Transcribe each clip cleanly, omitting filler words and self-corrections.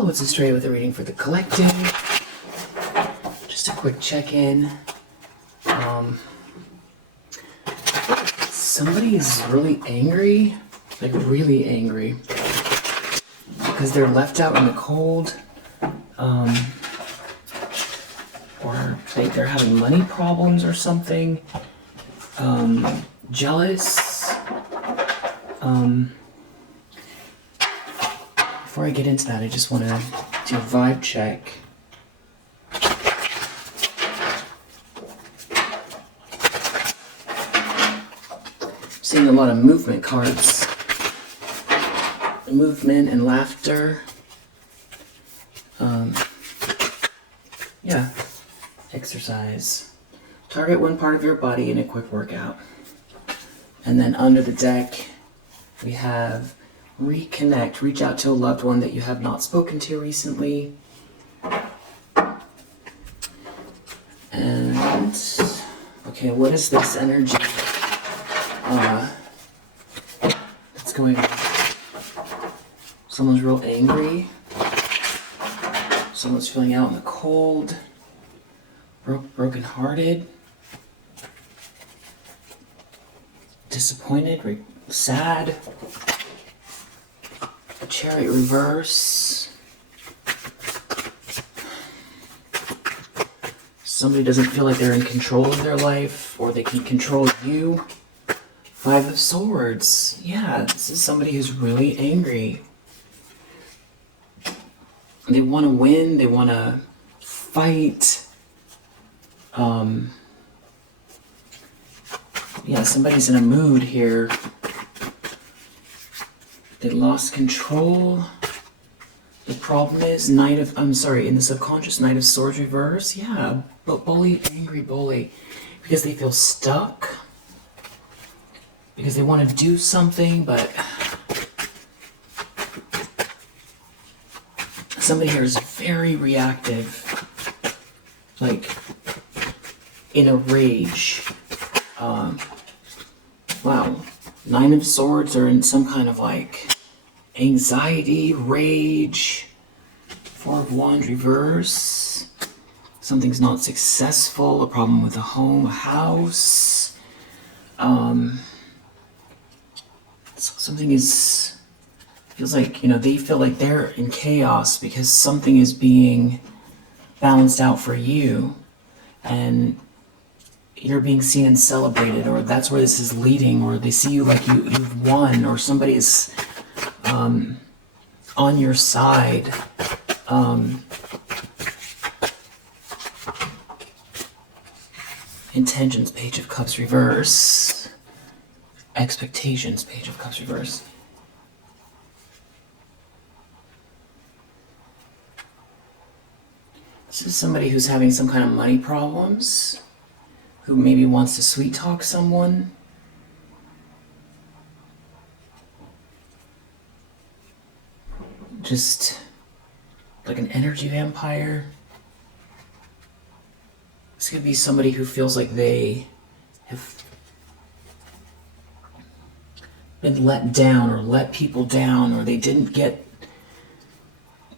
Hello, it's Astray with a reading for the collective. Just a quick check-in. Somebody is really angry, like really angry, because they're left out in the cold, or like they're having money problems or something, jealous. Before I get into that, I just want to do a vibe check. Seeing a lot of movement cards. Movement and laughter. Yeah. Exercise. Target one part of your body in a quick workout. And then under the deck, we have reconnect. Reach out to a loved one that you have not spoken to recently. And, okay, what is this energy that's going on? Someone's real angry. Someone's feeling out in the cold. Broken-hearted. Disappointed, sad. Chariot reverse. Somebody doesn't feel like they're in control of their life, or they can control you. Five of Swords. Yeah, this is somebody who's really angry. They want to win, they want to fight. Yeah, somebody's in a mood here. They lost control. The problem is in the subconscious, Knight of Swords reverse. Yeah, but bully, angry bully. Because they feel stuck. Because they want to do something, but somebody here is very reactive. Like, in a rage. Wow. Nine of Swords are in some kind of like anxiety, rage. Four of Wands reverse. Something's not successful. A problem with a home, a house. Something feels like, they feel like they're in chaos because something is being balanced out for you. And you're being seen and celebrated, or that's where this is leading, or they see you like you've won, or somebody is on your side. Intentions, Page of Cups reverse. Expectations, Page of Cups reverse. This is somebody who's having some kind of money problems, who maybe wants to sweet talk someone. Just like an energy vampire. This could be somebody who feels like they have been let down, or let people down, or they didn't get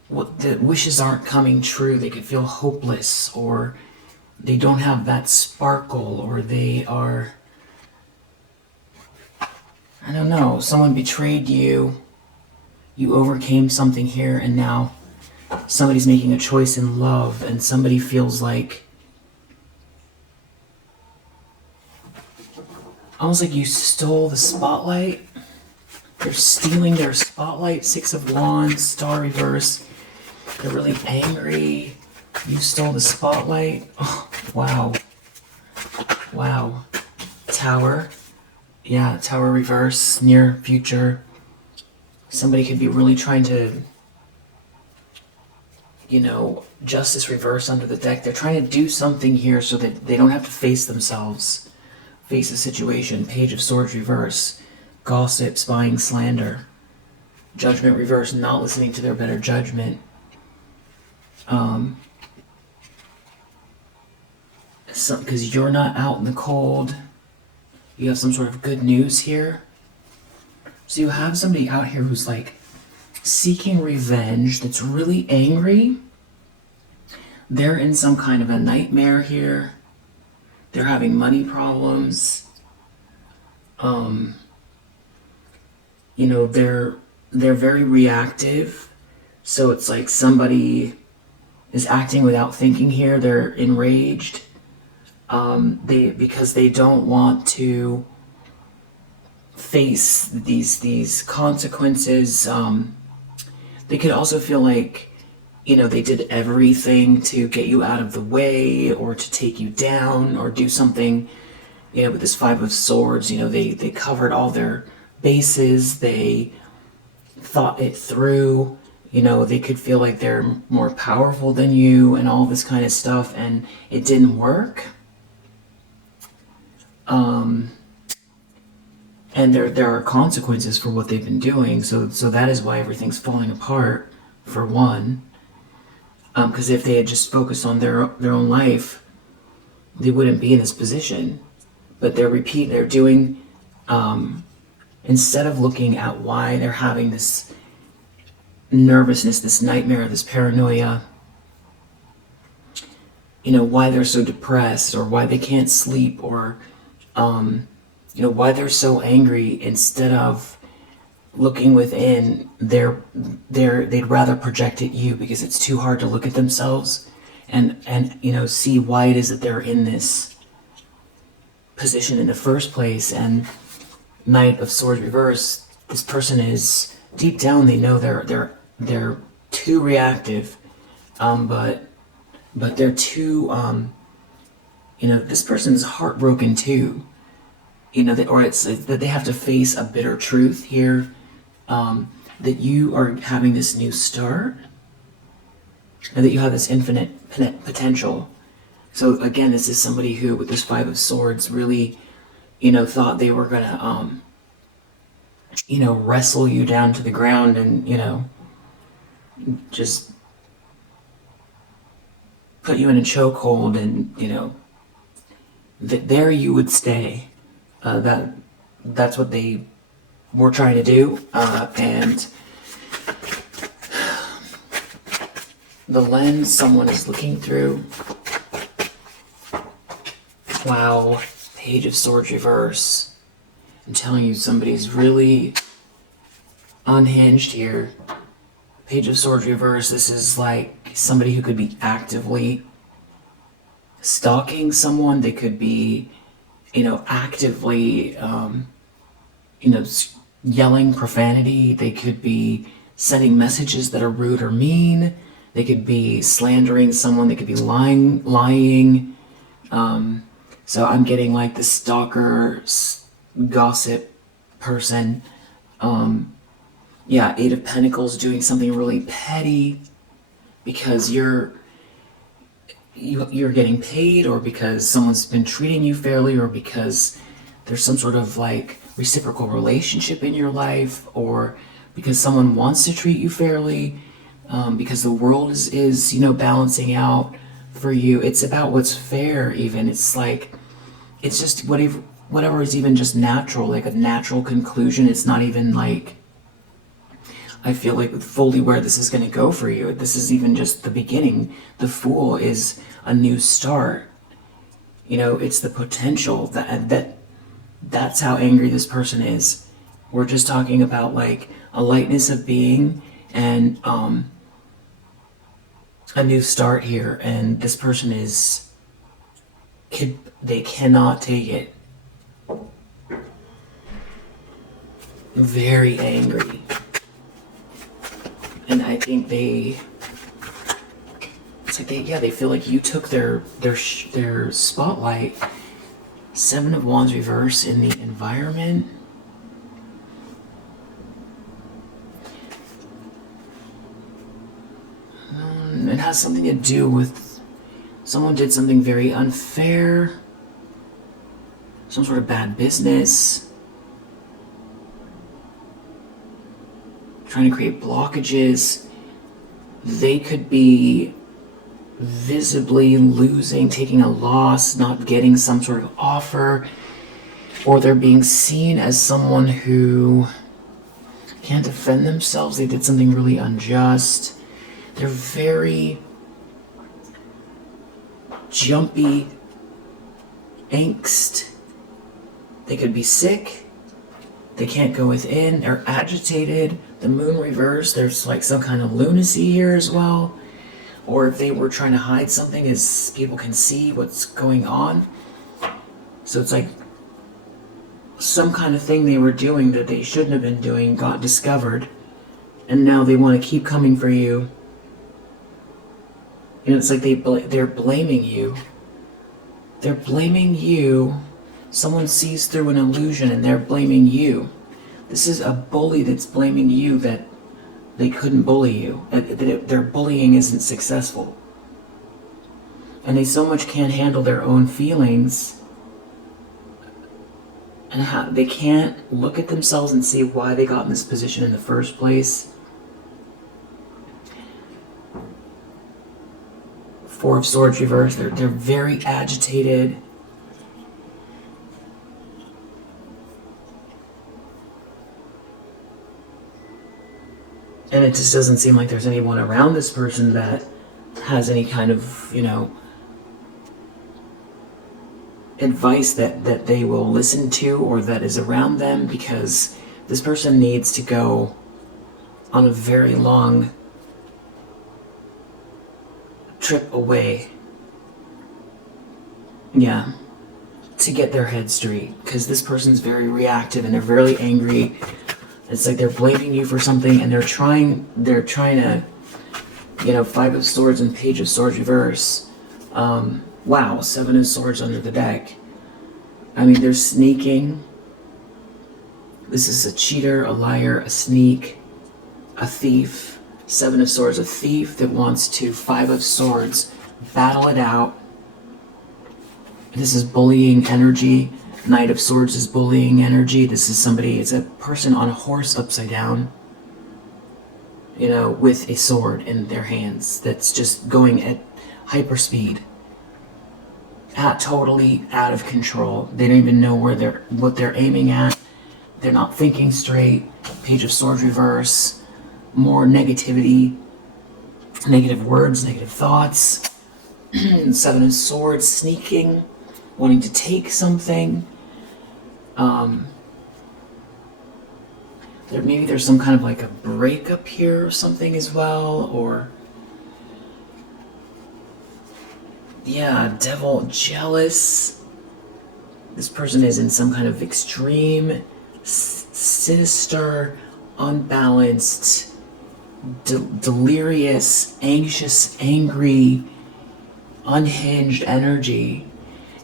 what the wishes aren't coming true. They could feel hopeless, or they don't have that sparkle, or they are, I don't know, someone betrayed you, you overcame something here, and now somebody's making a choice in love, and somebody feels like, almost like you stole the spotlight. They're stealing their spotlight. Six of Wands, Star reverse. They're really angry. You stole the spotlight. Oh, wow. Wow. Tower. Yeah, Tower reverse, near future. Somebody could be really trying to, Justice reverse under the deck. They're trying to do something here so that they don't have to face themselves, face a situation. Page of Swords reverse. Gossip, spying, slander. Judgment reverse, not listening to their better judgment. Because you're not out in the cold. You have some sort of good news here. So you have somebody out here who's like seeking revenge, that's really angry. They're in some kind of a nightmare here. They're having money problems. You know, they're very reactive. So it's like somebody is acting without thinking here. They're enraged. Because they don't want to face these consequences. They could also feel like, you know, they did everything to get you out of the way or to take you down or do something. You know, with this Five of Swords, you know, they covered all their bases. They thought it through. You know, they could feel like they're more powerful than you and all this kind of stuff, and it didn't work. And there are consequences for what they've been doing. So that is why everything's falling apart, for one. Because if they had just focused on their own life, they wouldn't be in this position. But they're doing, instead of looking at why they're having this nervousness, this nightmare, this paranoia, you know, why they're so depressed or why they can't sleep or, you know, why they're so angry, instead of looking within, they'd rather project at you because it's too hard to look at themselves and you know, see why it is that they're in this position in the first place. And Knight of Swords reverse, this person is deep down, they know they're too reactive, but they're too, you know, this person's heartbroken too. You know, or it's that they have to face a bitter truth here, that you are having this new start, and that you have this infinite potential. So again, this is somebody who, with this Five of Swords, really, you know, thought they were gonna, you know, wrestle you down to the ground and, you know, just put you in a chokehold, and, you know, that there you would stay. That's what they were trying to do, and the lens someone is looking through. Wow, Page of Swords reverse. I'm telling you, somebody's really unhinged here. Page of Swords reverse, this is like somebody who could be actively stalking someone. They could be, you know, actively, you know, yelling profanity. They could be sending messages that are rude or mean. They could be slandering someone. They could be lying. So I'm getting like the stalker, gossip person. Yeah, Eight of Pentacles, doing something really petty because you're getting paid, or because someone's been treating you fairly, or because there's some sort of like reciprocal relationship in your life, or because someone wants to treat you fairly, because the world is you know, balancing out for you. It's about what's fair. Even it's like, it's just whatever is even just natural, like a natural conclusion. It's not even like, I feel like fully where this is going to go for you. This is even just the beginning. The Fool is a new start. You know, it's the potential that's how angry this person is. We're just talking about like a lightness of being and a new start here, and this person they cannot take it. Very angry. And I think it's like they feel like you took their spotlight. Seven of Wands reverse in the environment. It has something to do with someone did something very unfair, some sort of bad business, trying to create blockages. They could be visibly losing, taking a loss, not getting some sort of offer, or they're being seen as someone who can't defend themselves. They did something really unjust. They're very jumpy, angst. They could be sick. They can't go within. They're agitated. The moon reversed. There's like some kind of lunacy here as well. Or if they were trying to hide something, as people can see what's going on. So it's like some kind of thing they were doing that they shouldn't have been doing got discovered, and now they want to keep coming for you. And it's like they're blaming you. They're blaming you. Someone sees through an illusion and they're blaming you. This is a bully that's blaming you that they couldn't bully you. That their bullying isn't successful. And they so much can't handle their own feelings. And they can't look at themselves and see why they got in this position in the first place. Four of Swords reversed. They're very agitated. And it just doesn't seem like there's anyone around this person that has any kind of, advice that they will listen to or that is around them, because this person needs to go on a very long trip away. Yeah. To get their head straight, because this person's very reactive and they're very angry. It's like they're blaming you for something, and they're trying to, Five of Swords and Page of Swords reverse. Wow, Seven of Swords under the deck. I mean, they're sneaking. This is a cheater, a liar, a sneak, a thief. Seven of Swords, a thief that wants to, Five of Swords, battle it out. This is bullying energy. Knight of Swords is bullying energy. This is somebody, it's a person on a horse upside down, with a sword in their hands that's just going at hyper speed. Totally out of control. They don't even know what they're aiming at. They're not thinking straight. Page of Swords reverse. More negativity, negative words, negative thoughts. Seven of Swords, sneaking, wanting to take something. Maybe there's some kind of like a breakup here or something as well, or Devil, jealous. This person is in some kind of extreme, sinister, unbalanced, delirious, anxious, angry, unhinged energy.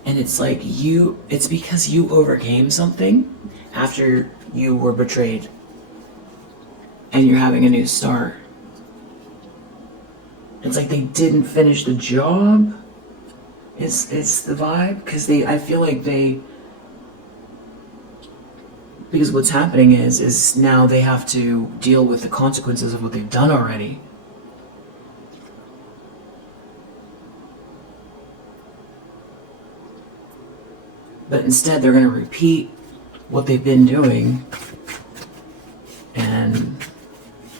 And it's like it's because you overcame something after you were betrayed. And you're having a new start. It's like they didn't finish the job. It's the vibe. Because what's happening is now they have to deal with the consequences of what they've done already. But instead, they're going to repeat what they've been doing. And,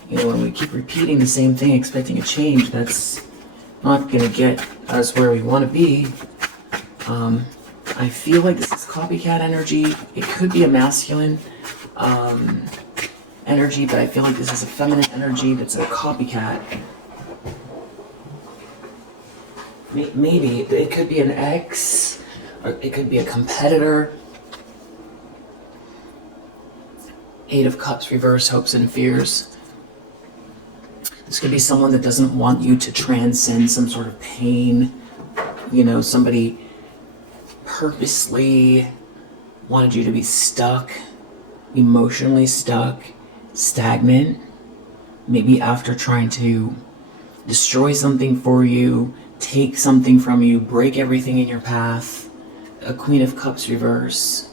when we keep repeating the same thing, expecting a change, that's not going to get us where we want to be. I feel like this is copycat energy. It could be a masculine energy, but I feel like this is a feminine energy that's a copycat. Maybe. It could be an ex. Or it could be a competitor. Eight of Cups reverse, hopes and fears. This could be someone that doesn't want you to transcend some sort of pain. Somebody purposely wanted you to be stuck, emotionally stuck, stagnant. Maybe after trying to destroy something for you, take something from you, break everything in your path. A Queen of Cups reverse.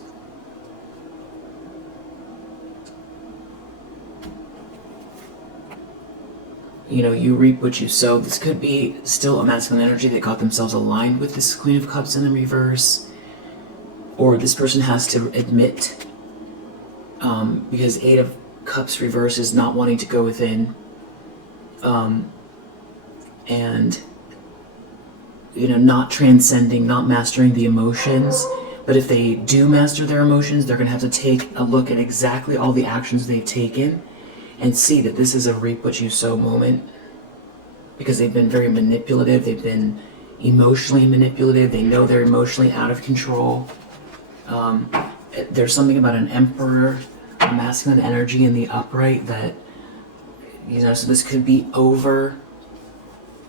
You reap what you sow. This could be still a masculine energy that got themselves aligned with this Queen of Cups in the reverse. Or this person has to admit, because Eight of Cups reverse is not wanting to go within. And, you know, not transcending, not mastering the emotions. But if they do master their emotions, they're going to have to take a look at exactly all the actions they've taken and see that this is a reap what you sow moment. Because they've been very manipulative, they've been emotionally manipulative, they know they're emotionally out of control. There's something about an emperor, a masculine energy in the upright that, you know, so this could be over,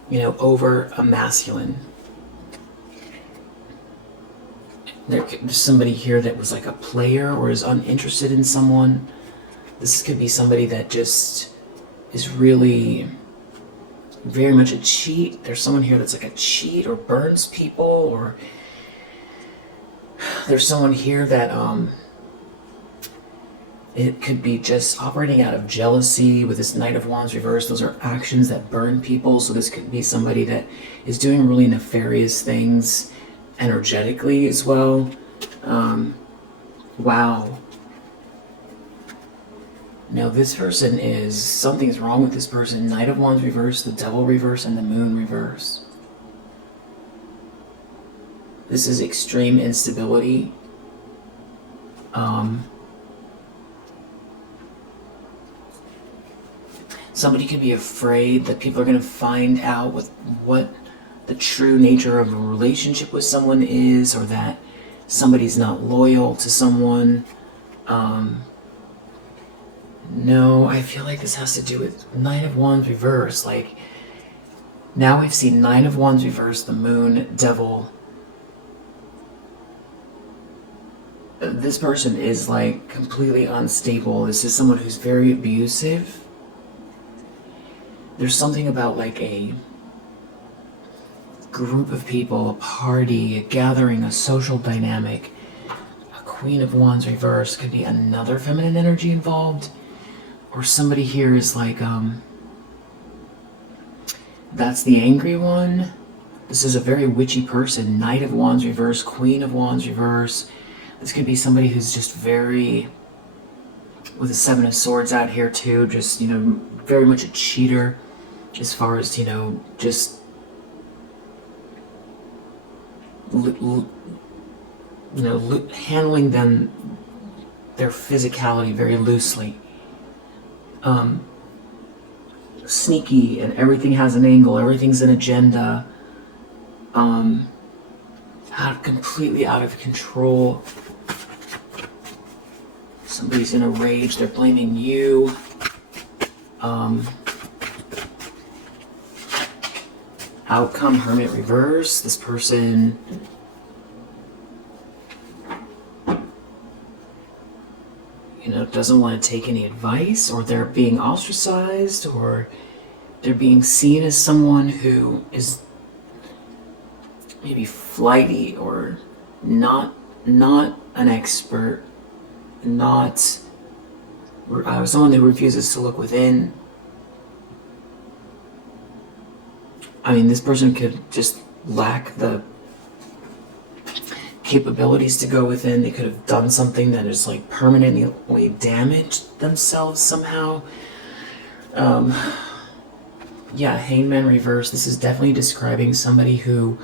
you know, over a masculine. There's somebody here that was like a player or is uninterested in someone. This could be somebody that just is really very much a cheat. There's someone here that's like a cheat or burns people, or there's someone here that it could be just operating out of jealousy with this Knight of Wands reversed. Those are actions that burn people. So this could be somebody that is doing really nefarious things energetically as well. Wow. Now this person is, something's wrong with this person. Knight of Wands reverse, the Devil reverse, and the Moon reverse. This is extreme instability. Somebody could be afraid that people are going to find out what the true nature of a relationship with someone is, or that somebody's not loyal to someone. No, I feel like this has to do with Nine of Wands reverse. Like, now we've seen Nine of Wands reverse, the Moon, Devil. This person is like completely unstable. This is someone who's very abusive. There's something about like a group of people, a party, a gathering, a social dynamic. A Queen of Wands reverse could be another feminine energy involved. Or somebody here is like, that's the angry one. This is a very witchy person. Knight of Wands reverse, Queen of Wands reverse. This could be somebody who's just very, with a Seven of Swords out here too, just, you know, very much a cheater as far as, you know, just, you know, handling their physicality very loosely. Sneaky, and everything has an angle, everything's an agenda. Completely out of control. Somebody's in a rage, they're blaming you. Outcome, Hermit reverse. This person, you know, doesn't want to take any advice, or they're being ostracized, or they're being seen as someone who is maybe flighty, or not an expert, not someone who refuses to look within. I mean, this person could just lack the capabilities to go within. They could have done something that is like permanently damaged themselves somehow. Yeah, Hangman reverse. This is definitely describing somebody who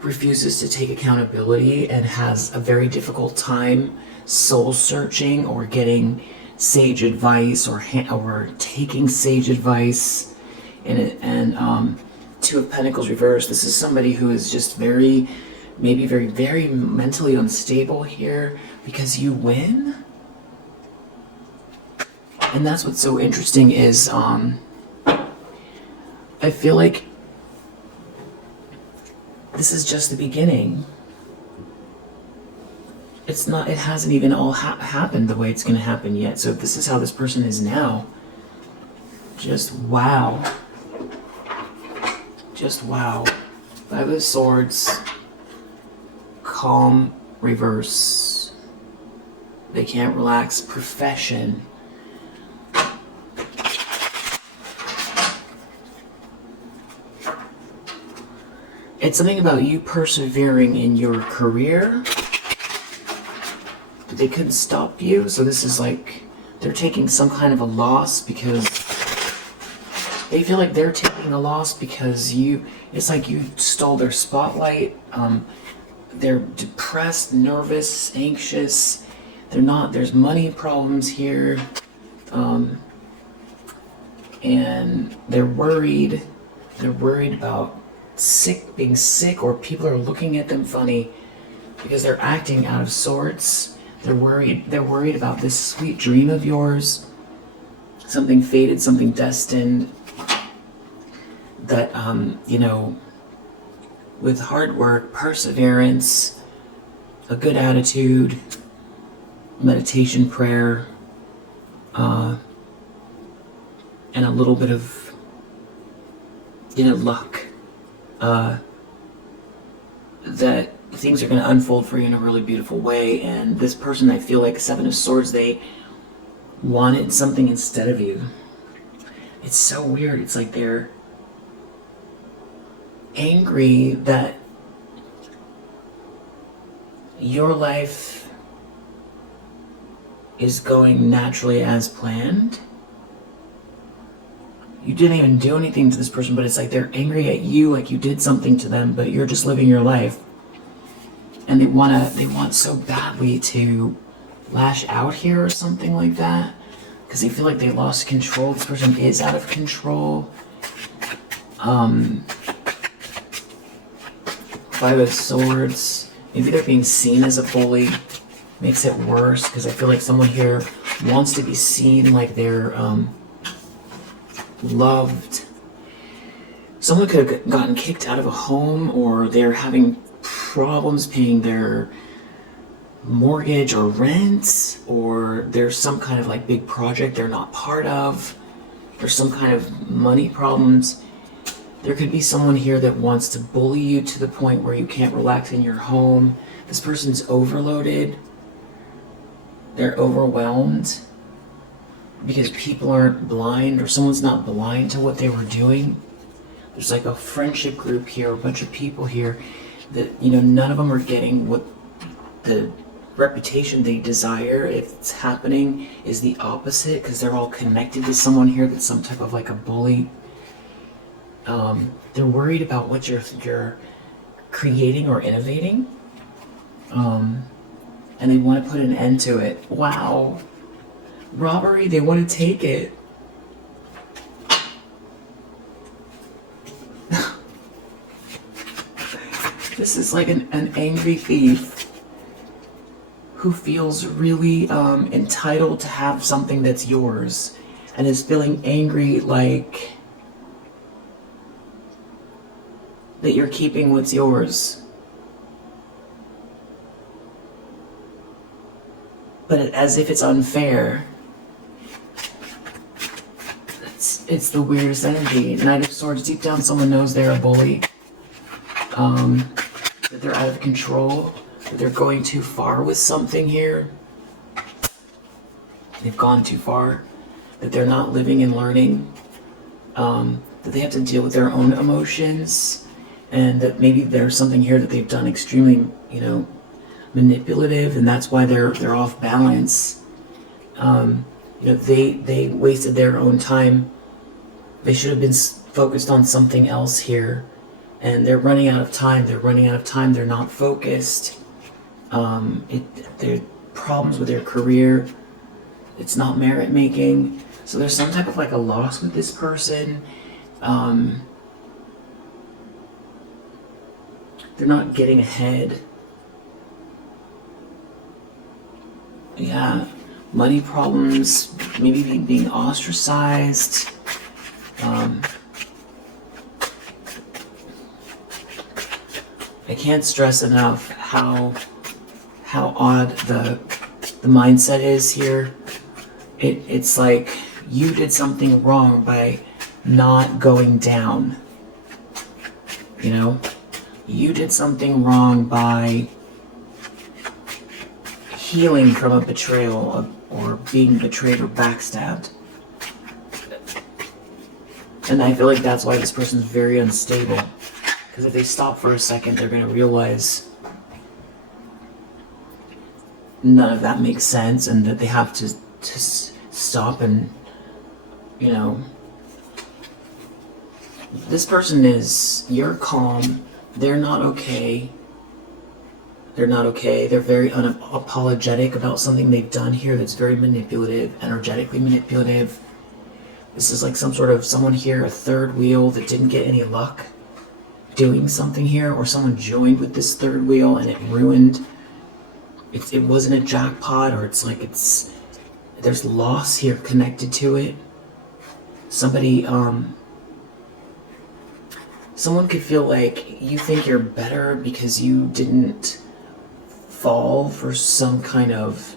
refuses to take accountability and has a very difficult time soul searching or getting sage advice, or taking sage advice. And Two of Pentacles reverse. This is somebody who is just very mentally unstable here because you win. And that's what's so interesting is I feel like this is just the beginning. It hasn't even all happened the way it's going to happen yet. So if this is how this person is now, just wow. Just wow. Five of Swords, calm reverse. They can't relax, profession. It's something about you persevering in your career, but they couldn't stop you. So this is like, they're taking some kind of a loss because they feel like they're taking a loss because it's like you stole their spotlight. They're depressed, nervous, anxious. There's money problems here. And they're worried. They're worried about being sick, or people are looking at them funny because they're acting out of sorts. They're worried about this sweet dream of yours. Something fated, something destined. That, with hard work, perseverance, a good attitude, meditation, prayer, and a little bit of, luck, that things are going to unfold for you in a really beautiful way. And this person, I feel like, Seven of Swords, they wanted something instead of you. It's so weird. It's like they're angry that your life is going naturally as planned. You didn't even do anything to this person, but it's like they're angry at you, like you did something to them, but you're just living your life. And they want so badly to lash out here or something like that, because they feel like they lost control. This person is out of control. Five of Swords. Maybe they're being seen as a bully. Makes it worse, because I feel like someone here wants to be seen like they're loved. Someone could have gotten kicked out of a home, or they're having problems paying their mortgage or rent, or there's some kind of like big project they're not part of. There's some kind of money problems. There could be someone here that wants to bully you to the point where you can't relax in your home. This person's overloaded. They're overwhelmed because people aren't blind, or someone's not blind to what they were doing. There's like a friendship group here, a bunch of people here that, none of them are getting what the reputation they desire. If it's happening is the opposite, because they're all connected to someone here that's some type of like a bully. They're worried about what you're creating or innovating. And they want to put an end to it. Wow. Robbery, they want to take it. This is like an angry thief who feels really entitled to have something that's yours, and is feeling angry like that you're keeping what's yours. But as if it's unfair. It's the weirdest energy. Knight of Swords, deep down someone knows they're a bully. That they're out of control. That they're going too far with something here. They've gone too far. That they're not living and learning. That they have to deal with their own emotions. And that maybe there's something here that they've done extremely, manipulative, and that's why they're off balance. They wasted their own time. They should have been focused on something else here, and they're running out of time. They're not focused. There are problems with their career. It's not merit making. So there's some type of like a loss with this person. They're not getting ahead. Yeah, money problems, maybe being ostracized. I can't stress enough how odd the mindset is here. It's like you did something wrong by not going down. You did something wrong by healing from a betrayal or being betrayed or backstabbed. And I feel like that's why this person's very unstable. Because if they stop for a second, they're going to realize none of that makes sense, and that they have to stop and, you know, this person is, you're calm, they're not okay. They're not okay. They're very unapologetic about something they've done here that's very manipulative, energetically manipulative. This is like some sort of someone here, a third wheel that didn't get any luck doing something here, or someone joined with this third wheel and it ruined. It wasn't a jackpot, or it's like there's loss here connected to it. Somebody, someone could feel like you think you're better because you didn't fall for some kind of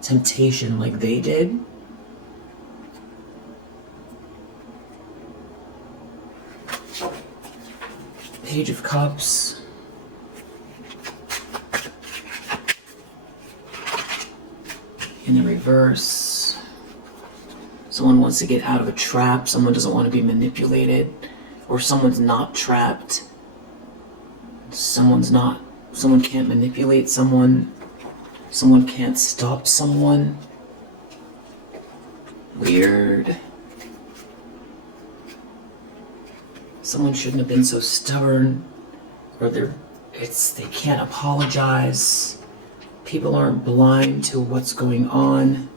temptation like they did. Page of Cups. In the reverse. Someone wants to get out of a trap. Someone doesn't want to be manipulated. Or someone's not trapped. Someone can't manipulate someone. Someone can't stop someone. Weird. Someone shouldn't have been so stubborn. Or they can't apologize. People aren't blind to what's going on.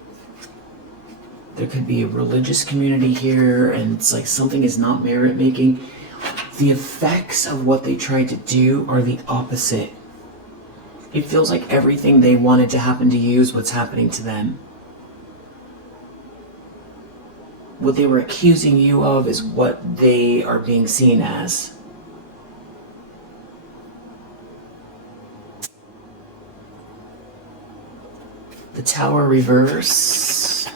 There could be a religious community here, and it's like something is not merit making. The effects of what they tried to do are the opposite. It feels like everything they wanted to happen to you is what's happening to them. What they were accusing you of is what they are being seen as. The Tower reverse.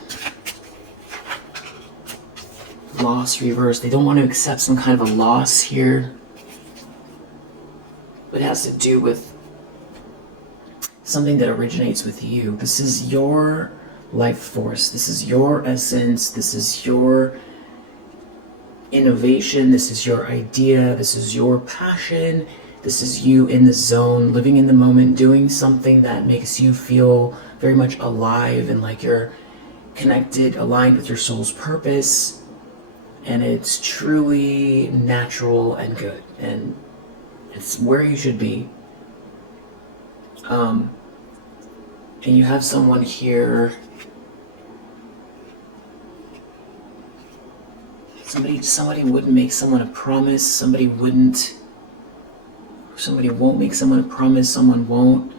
Loss reverse. They don't want to accept some kind of a loss here. But it has to do with something that originates with you. This is your life force. This is your essence. This is your innovation. This is your idea. This is your passion. This is you in the zone, living in the moment, doing something that makes you feel very much alive and like you're connected, aligned with your soul's purpose. And it's truly natural and good. And it's where you should be. And you have someone here. Somebody wouldn't make someone a promise. Somebody won't make someone a promise. Someone won't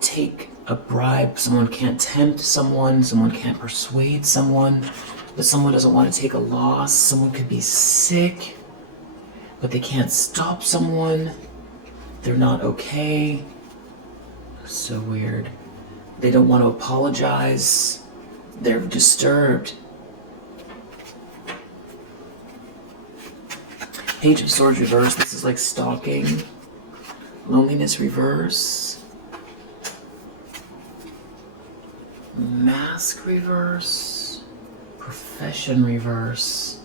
take a bribe. Someone can't tempt someone. Someone can't persuade someone. But someone doesn't want to take a loss. Someone could be sick, but they can't stop someone. They're not okay. So weird. They don't want to apologize. They're disturbed. Page of Swords reverse. This is like stalking. Loneliness reverse. Mask reverse. Profession reverse.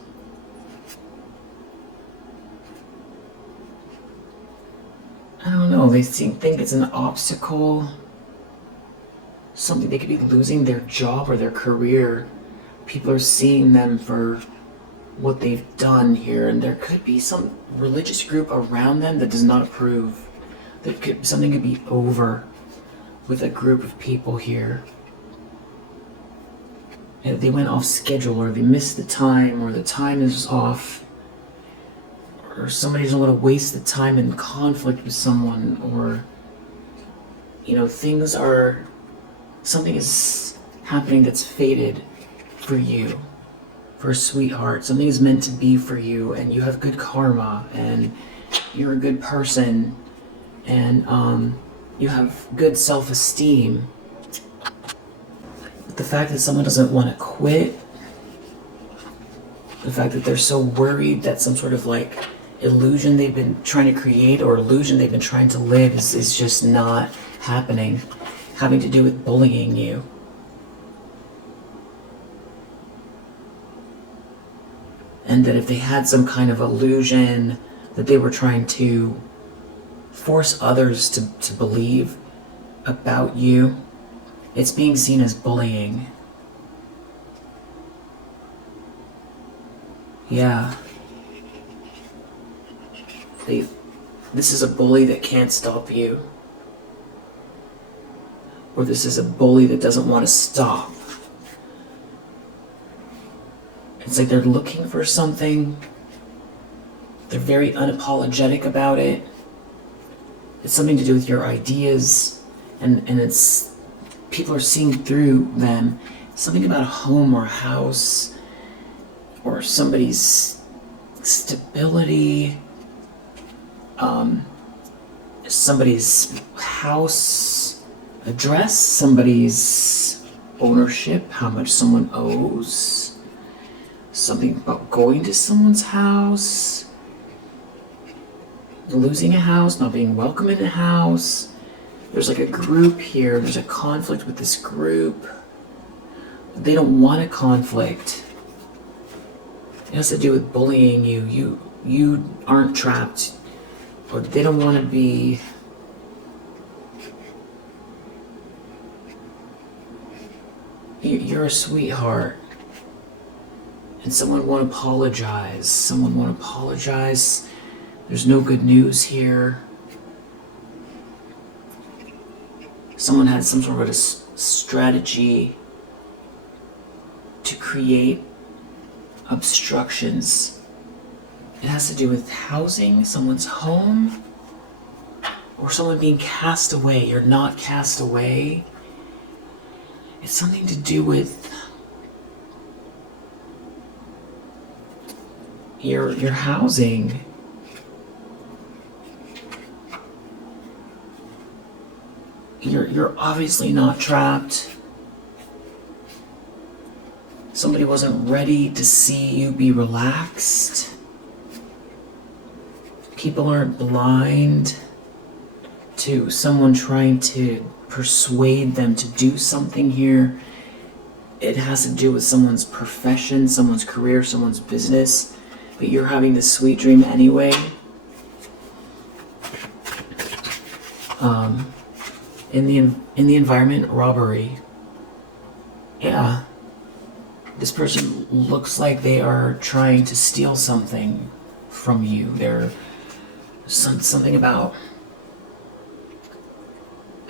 I don't know. They think it's an obstacle. Something, they could be losing their job or their career. People are seeing them for what they've done here, and there could be some religious group around them that does not approve. Something could be over with a group of people here. And they went off schedule, or they missed the time, or the time is off, or somebody doesn't want to waste the time in conflict with someone, or something is happening that's fated for you, for a sweetheart. Something is meant to be for you, and you have good karma, and you're a good person, and you have good self-esteem. The fact that someone doesn't want to quit, the fact that they're so worried that some sort of like illusion they've been trying to create or illusion they've been trying to live is just not happening, having to do with bullying you. And that if they had some kind of illusion that they were trying to force others to believe about you, it's being seen as bullying. Yeah. This is a bully that can't stop you. Or this is a bully that doesn't want to stop. It's like they're looking for something. They're very unapologetic about it. It's something to do with your ideas, and it's people are seeing through them. Something about a home or a house or somebody's stability, somebody's house address, somebody's ownership, how much someone owes, something about going to someone's house, losing a house, not being welcome in a house. There's like a group here. There's a conflict with this group. They don't want a conflict. It has to do with bullying you. You aren't trapped. Or they don't want to be... You're a sweetheart. And someone won't apologize. Someone won't apologize. There's no good news here. Someone had some sort of a strategy to create obstructions. It has to do with housing, someone's home, or someone being cast away. You're not cast away. It's something to do with your housing. You're obviously not trapped. Somebody wasn't ready to see you be relaxed. People aren't blind to someone trying to persuade them to do something here. It has to do with someone's profession, someone's career, someone's business, but you're having this sweet dream anyway. In the environment, robbery. Yeah. This person looks like they are trying to steal something from you. They're something about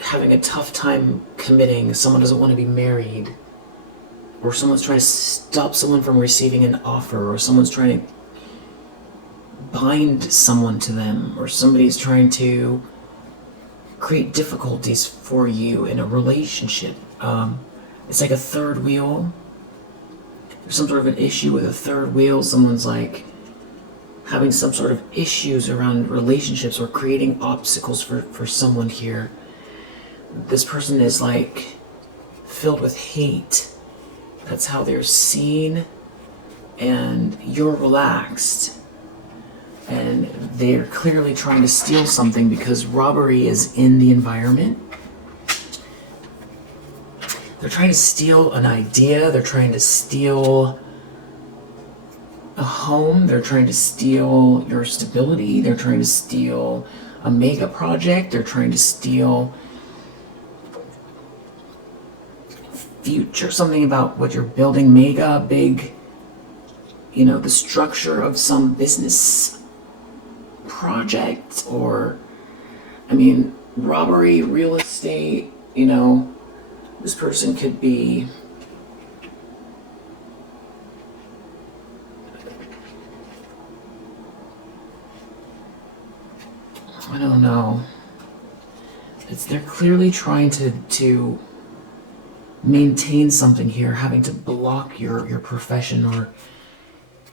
having a tough time committing. Someone doesn't want to be married. Or someone's trying to stop someone from receiving an offer. Or someone's trying to bind someone to them. Or somebody's trying to create difficulties for you in a relationship. It's like a third wheel. There's some sort of an issue with a third wheel. Someone's like having some sort of issues around relationships or creating obstacles for someone here. This person is like filled with hate. That's how they're seen. And you're relaxed. And they're clearly trying to steal something because robbery is in the environment. They're trying to steal an idea. They're trying to steal a home. They're trying to steal your stability. They're trying to steal a mega project. They're trying to steal future, something about what you're building, mega, big, the structure of some business project, or robbery, real estate. This person could be I don't know. They're clearly trying to maintain something here, having to block your profession, or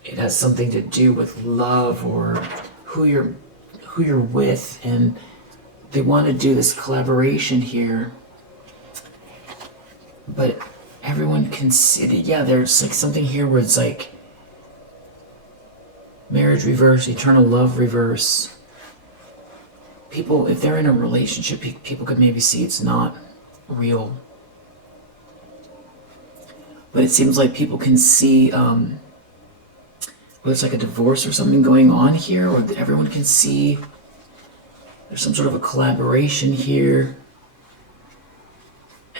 it has something to do with love or who you're with, and they want to do this collaboration here. But everyone can see that, yeah, there's like something here where it's like marriage reverse, eternal love reverse. People, if they're in a relationship, people could maybe see it's not real. But it seems like people can see whether it's like a divorce or something going on here, or everyone can see there's some sort of a collaboration here.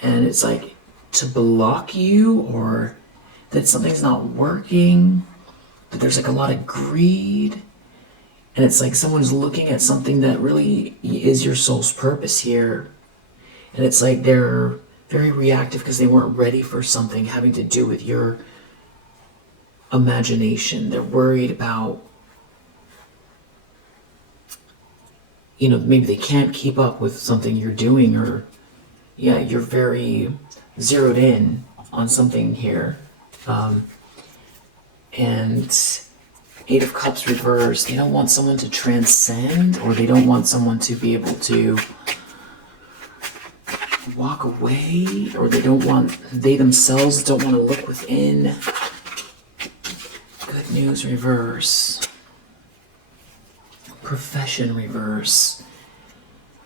And it's like to block you, or that something's not working. but there's like a lot of greed. And it's like someone's looking at something that really is your soul's purpose here. And it's like they're very reactive because they weren't ready for something having to do with your imagination. They're worried about, you know, maybe they can't keep up with something you're doing, or, yeah, you're very zeroed in on something here. And Eight of Cups reversed. They don't want someone to transcend, or they don't want someone to be able to walk away, or they themselves don't want to look within. Good news reverse. Profession reverse.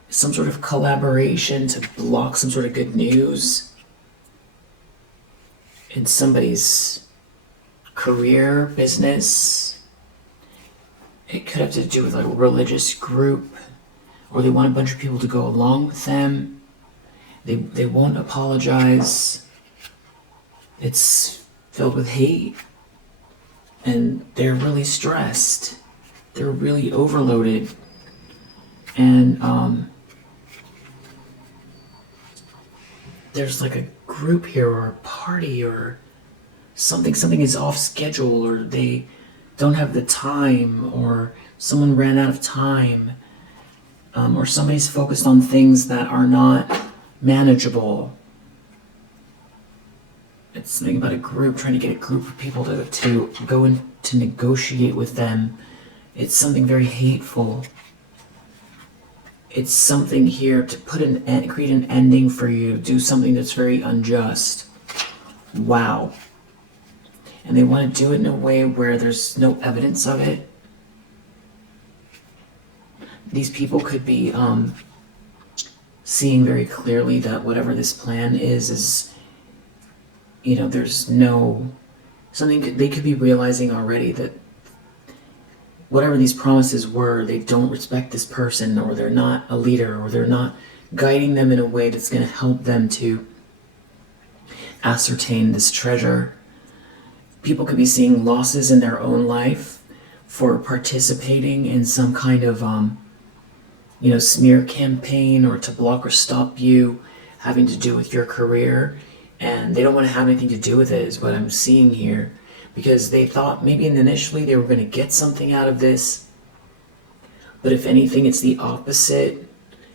Some sort of collaboration to block some sort of good news in somebody's career, business. It could have to do with like a religious group, or they want a bunch of people to go along with them. They won't apologize. It's filled with hate, and they're really stressed. They're really overloaded, and there's like a group here, or a party, or something is off schedule, or they don't have the time, or someone ran out of time, or somebody's focused on things that are not manageable. It's something about a group, trying to get a group of people to go in to negotiate with them. It's something very hateful. It's something here to create an ending for you, do something that's very unjust. Wow. And they want to do it in a way where there's no evidence of it. These people could be seeing very clearly that whatever this plan is, you know, there's no, they could be realizing already that whatever these promises were, they don't respect this person, or they're not a leader, or they're not guiding them in a way that's going to help them to ascertain this treasure. People could be seeing losses in their own life for participating in some kind of, smear campaign, or to block or stop you having to do with your career. And they don't want to have anything to do with it, is what I'm seeing here. Because they thought maybe initially they were going to get something out of this. But if anything, it's the opposite.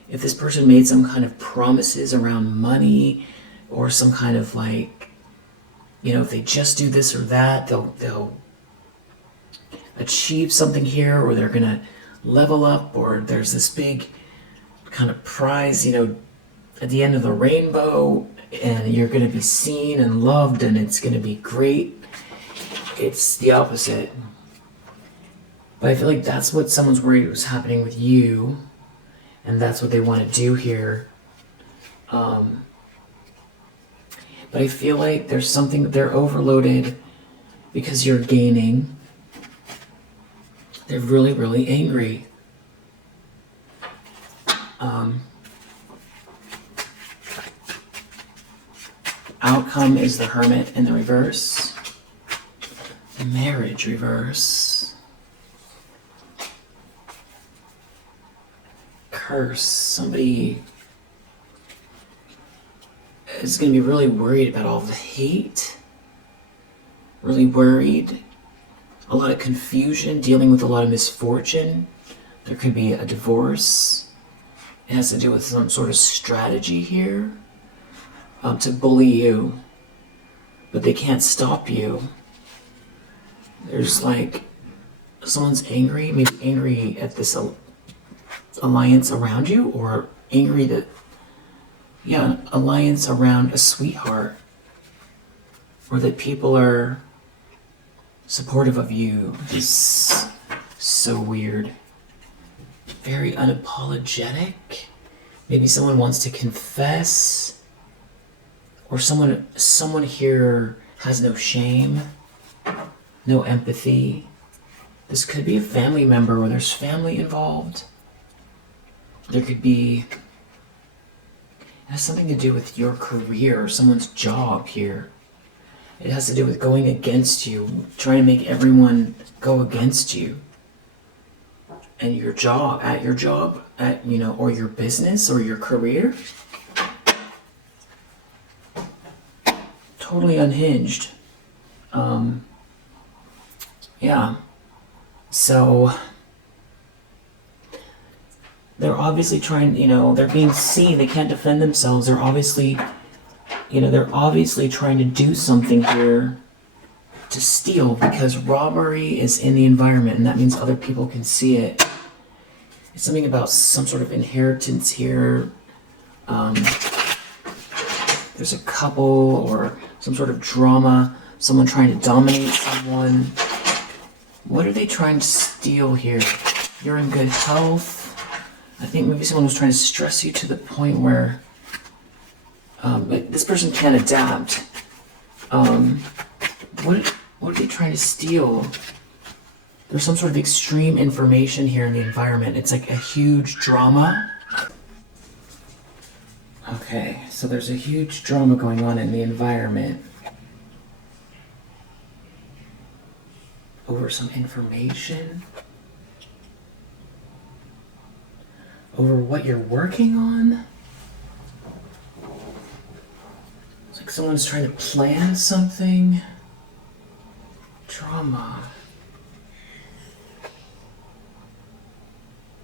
If this person made some kind of promises around money, or some kind of like, if they just do this or that, they'll achieve something here, or they're going to level up, or there's this big kind of prize, at the end of the rainbow, and you're going to be seen and loved, and it's going to be great. It's the opposite. But I feel like that's what someone's worried was happening with you, and that's what they want to do here. But I feel like there's something, they're overloaded because you're gaining. They're really, really angry. Outcome is the Hermit in the reverse. Marriage reverse. Curse. Somebody is going to be really worried about all the hate. Really worried. A lot of confusion, dealing with a lot of misfortune. There could be a divorce. It has to do with some sort of strategy here to bully you. But they can't stop you. There's like, someone's angry, maybe angry at this alliance around you, or angry that, an alliance around a sweetheart, or that people are supportive of you. It's so weird. Very unapologetic. Maybe someone wants to confess, or someone here has no shame, no empathy. This could be a family member, or there's family involved. There could be, it has something to do with your career, or someone's job here. It has to do with going against you, trying to make everyone go against you. And your job, or your business or your career. Totally unhinged. Yeah. So they're obviously trying, they're being seen. They can't defend themselves. They're obviously trying to do something here to steal, because robbery is in the environment, and that means other people can see it. It's something about some sort of inheritance here. There's a couple or some sort of drama, someone trying to dominate someone. What are they trying to steal here? You're in good health. I think maybe someone was trying to stress you to the point where but this person can't adapt. What are they trying to steal? There's some sort of extreme information here in the environment. It's like a huge drama. Okay, so there's a huge drama going on in the environment over some information, over what you're working on. It's like someone's trying to plan something. Drama.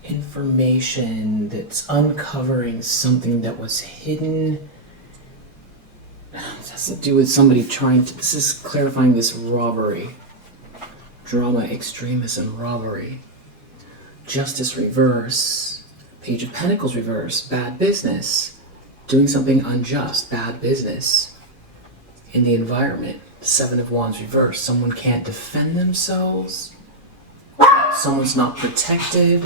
Information that's uncovering something that was hidden. It has to do with somebody this is clarifying this robbery. Drama, extremism, robbery. Justice reverse. Page of Pentacles reverse. Bad business. Doing something unjust. Bad business. In the environment. Seven of Wands reverse. Someone can't defend themselves. Someone's not protected.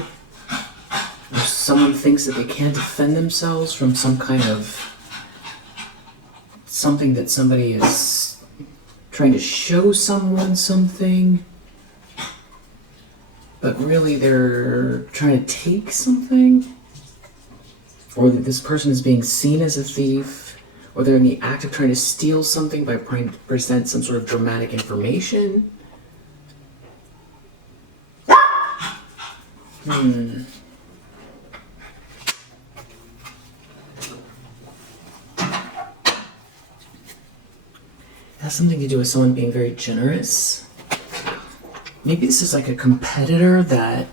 Or someone thinks that they can't defend themselves from some kind of something that somebody is trying to show someone something, but really they're trying to take something, or that this person is being seen as a thief, or they're in the act of trying to steal something by trying to present some sort of dramatic information. It has something to do with someone being very generous. Maybe this is like a competitor that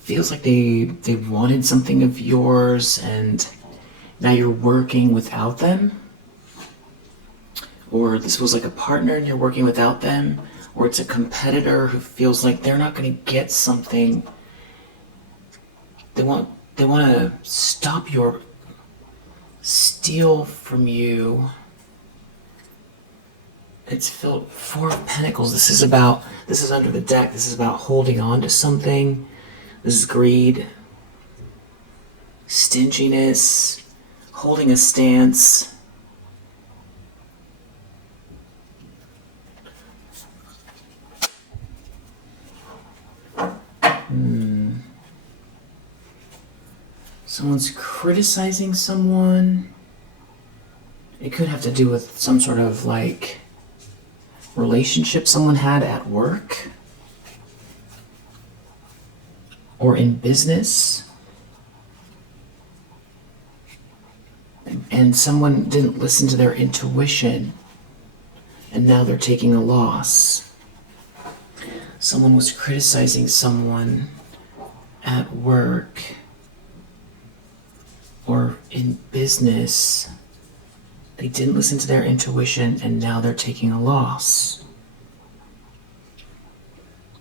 feels like they wanted something of yours and now you're working without them. Or this was like a partner and you're working without them. Or it's a competitor who feels like they're not going to get something. They want to stop your steal from you. It's filled Four of Pentacles. This is under the deck. This is about holding on to something. This is greed, stinginess, holding a stance. Someone's criticizing someone. It could have to do with some sort of like relationship someone had at work or in business. And someone didn't listen to their intuition and now they're taking a loss. Someone was criticizing someone at work or in business. They didn't listen to their intuition and now they're taking a loss.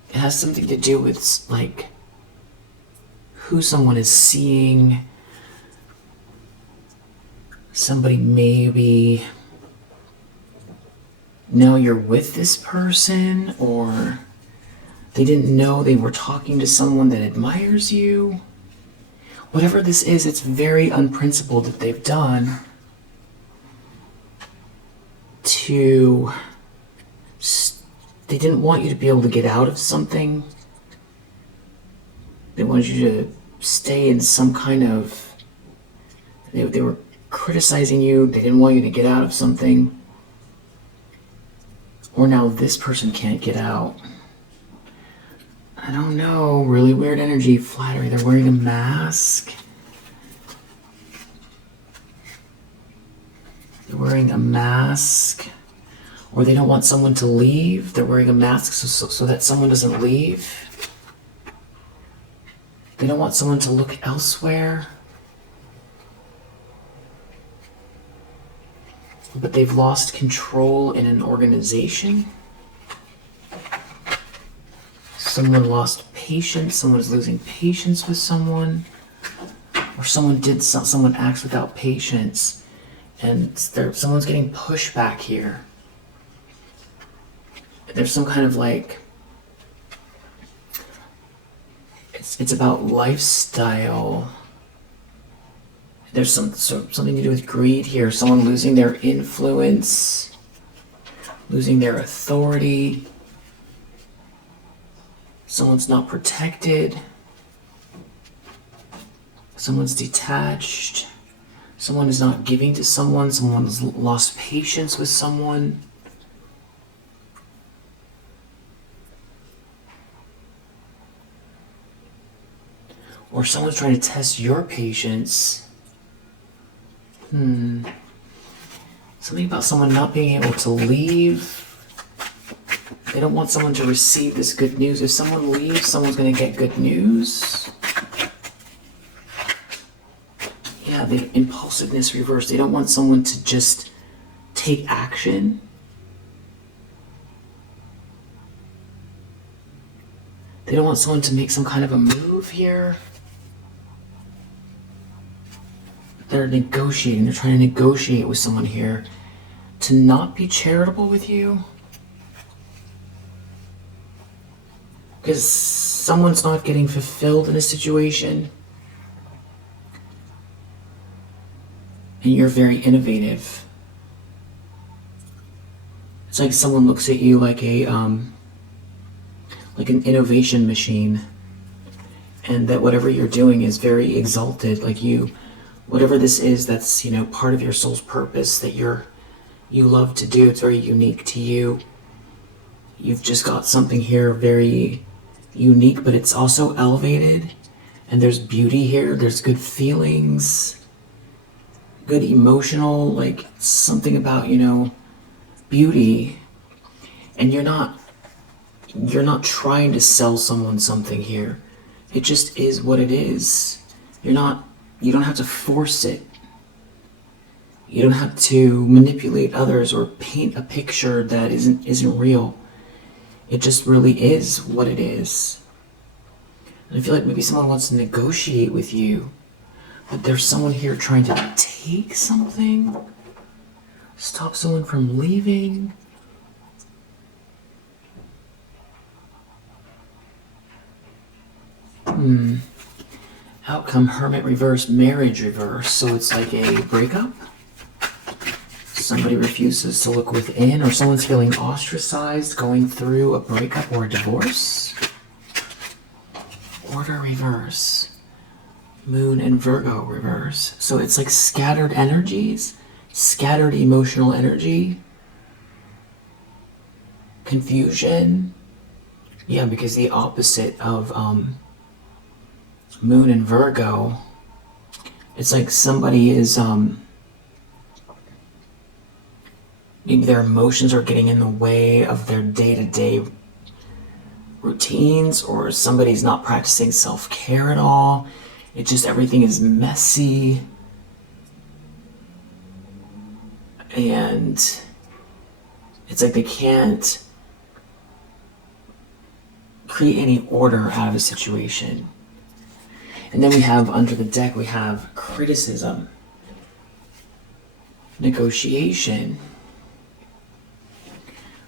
It has something to do with like who someone is seeing. Somebody maybe now you're with this person, or they didn't know they were talking to someone that admires you. Whatever this is, it's very unprincipled that they've done they didn't want you to be able to get out of something They wanted you to stay in some kind of... They were criticizing you. They didn't want you to get out of something. Or now this person can't get out. I don't know. Really weird energy. Flattery. They're wearing a mask. They're wearing a mask. Or they don't want someone to leave. They're wearing a mask so that someone doesn't leave. They don't want someone to look elsewhere. But they've lost control in an organization. Someone lost patience. Someone is losing patience with someone. Or someone acts without patience. And someone's getting pushback here. There's some kind of like, it's about lifestyle. There's something to do with greed here. Someone losing their influence, losing their authority. Someone's not protected. Someone's detached. Someone is not giving to someone. Someone's lost patience with someone. Or someone's trying to test your patience. Something about someone not being able to leave. They don't want someone to receive this good news. If someone leaves, someone's going to get good news. Yeah, the impulsiveness reversed. They don't want someone to just take action. They don't want someone to make some kind of a move here. They're negotiating. They're trying to negotiate with someone here to not be charitable with you. Because someone's not getting fulfilled in a situation. And you're very innovative. It's like someone looks at you like like an innovation machine. And that whatever you're doing is very exalted. Like whatever this is, that's, part of your soul's purpose that you love to do. It's very unique to you. You've just got something here very unique, but it's also elevated. And there's beauty here. There's good feelings, good emotional, like something about, beauty. And you're not trying to sell someone something here. It just is what it is. You don't have to force it. You don't have to manipulate others or paint a picture that isn't real. It just really is what it is. And I feel like maybe someone wants to negotiate with you, but there's someone here trying to take something, stop someone from leaving. Outcome, hermit reverse, marriage reverse. So it's like a breakup. Somebody refuses to look within, or someone's feeling ostracized, going through a breakup or a divorce. Order reverse. Moon and Virgo reverse. So it's like scattered energies, scattered emotional energy, confusion. Yeah, because the opposite of Moon and Virgo, it's like somebody is maybe their emotions are getting in the way of their day-to-day routines, or somebody's not practicing self-care at all. It just, everything is messy. And it's like they can't create any order out of a situation. And then we have, under the deck, we have criticism, negotiation.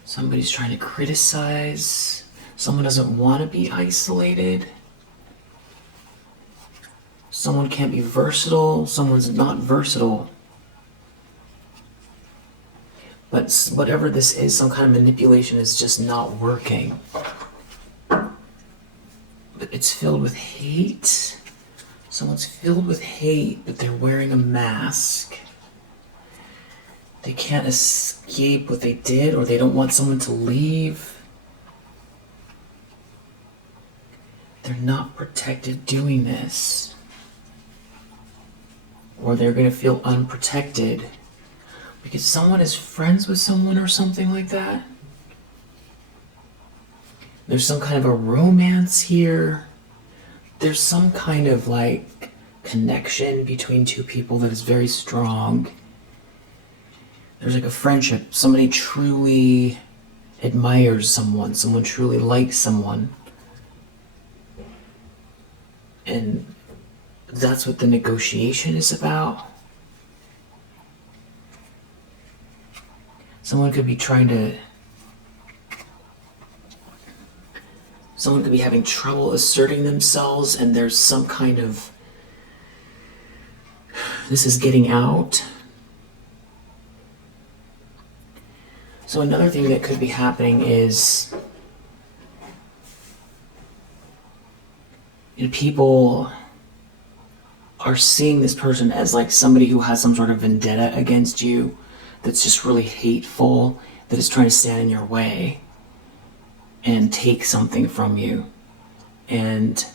Somebody's trying to criticize. Someone doesn't want to be isolated. Someone can't be versatile. Someone's not versatile. But whatever this is, some kind of manipulation is just not working. But it's filled with hate. Someone's filled with hate, but they're wearing a mask. They can't escape what they did, or they don't want someone to leave. They're not protected doing this. Or they're going to feel unprotected because someone is friends with someone or something like that. There's some kind of a romance here. There's some kind of like connection between two people that is very strong. There's like a friendship. Somebody truly admires someone. Someone truly likes someone. And that's what the negotiation is about. Someone could be having trouble asserting themselves, and there's some kind of, this is getting out. So another thing that could be happening is, people are seeing this person as like somebody who has some sort of vendetta against you, that's just really hateful, that is trying to stand in your way and take something from you. And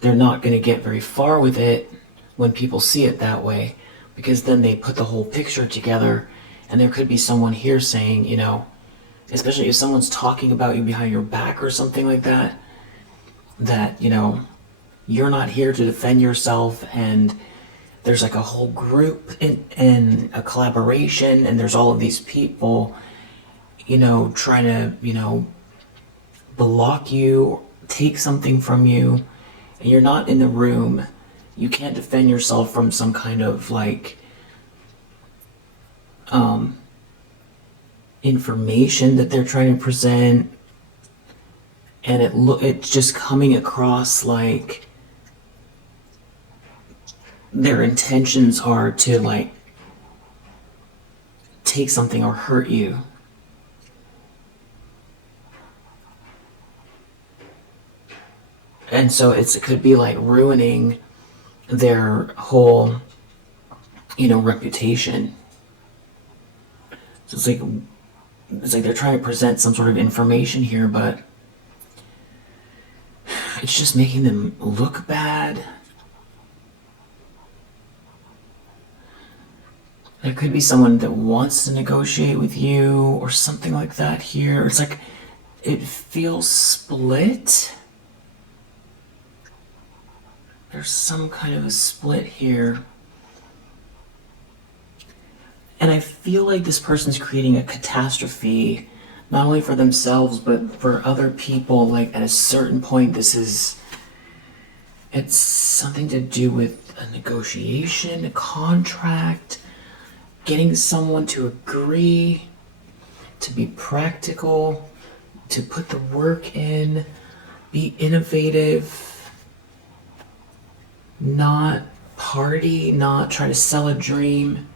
they're not going to get very far with it when people see it that way, because then they put the whole picture together, and there could be someone here saying, especially if someone's talking about you behind your back or something like that, that, you're not here to defend yourself, and there's like a whole group and a collaboration, and there's all of these people, trying to, block you, take something from you, and you're not in the room. You can't defend yourself from some kind of like information that they're trying to present, and it's just coming across like their intentions are to like take something or hurt you. And so it could be like ruining their whole, reputation. So it's like they're trying to present some sort of information here, but it's just making them look bad. There could be someone that wants to negotiate with you or something like that here. It's like it feels split. There's some kind of a split here. And I feel like this person's creating a catastrophe, not only for themselves, but for other people. Like at a certain point, it's something to do with a negotiation, a contract, getting someone to agree, to be practical, to put the work in, be innovative, not party, not try to sell a dream.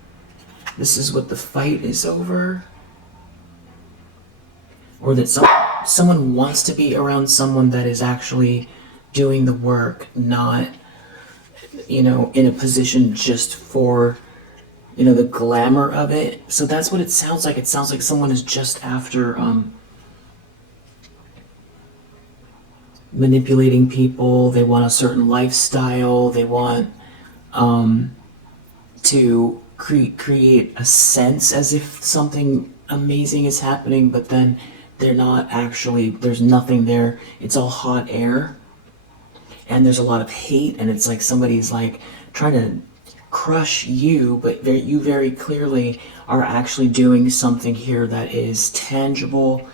This is what the fight is over. Or that someone wants to be around someone that is actually doing the work, not, in a position just for, the glamour of it. So that's what it sounds like. It sounds like someone is just after manipulating people. They want a certain lifestyle. They want to create a sense as if something amazing is happening, but then they're not actually, there's nothing there. It's all hot air, and there's a lot of hate, and it's like somebody's like trying to crush you, but you very clearly are actually doing something here that is tangible.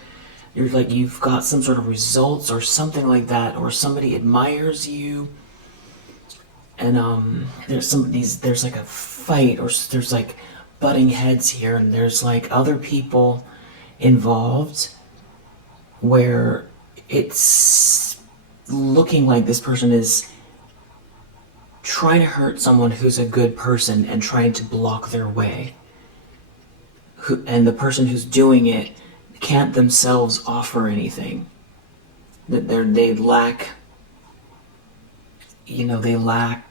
You're like, you've got some sort of results or something like that, or somebody admires you. And there's like a fight, or there's like butting heads here, and there's like other people involved where it's looking like this person is trying to hurt someone who's a good person and trying to block their way. And the person who's doing it can't themselves offer anything. They lack they lack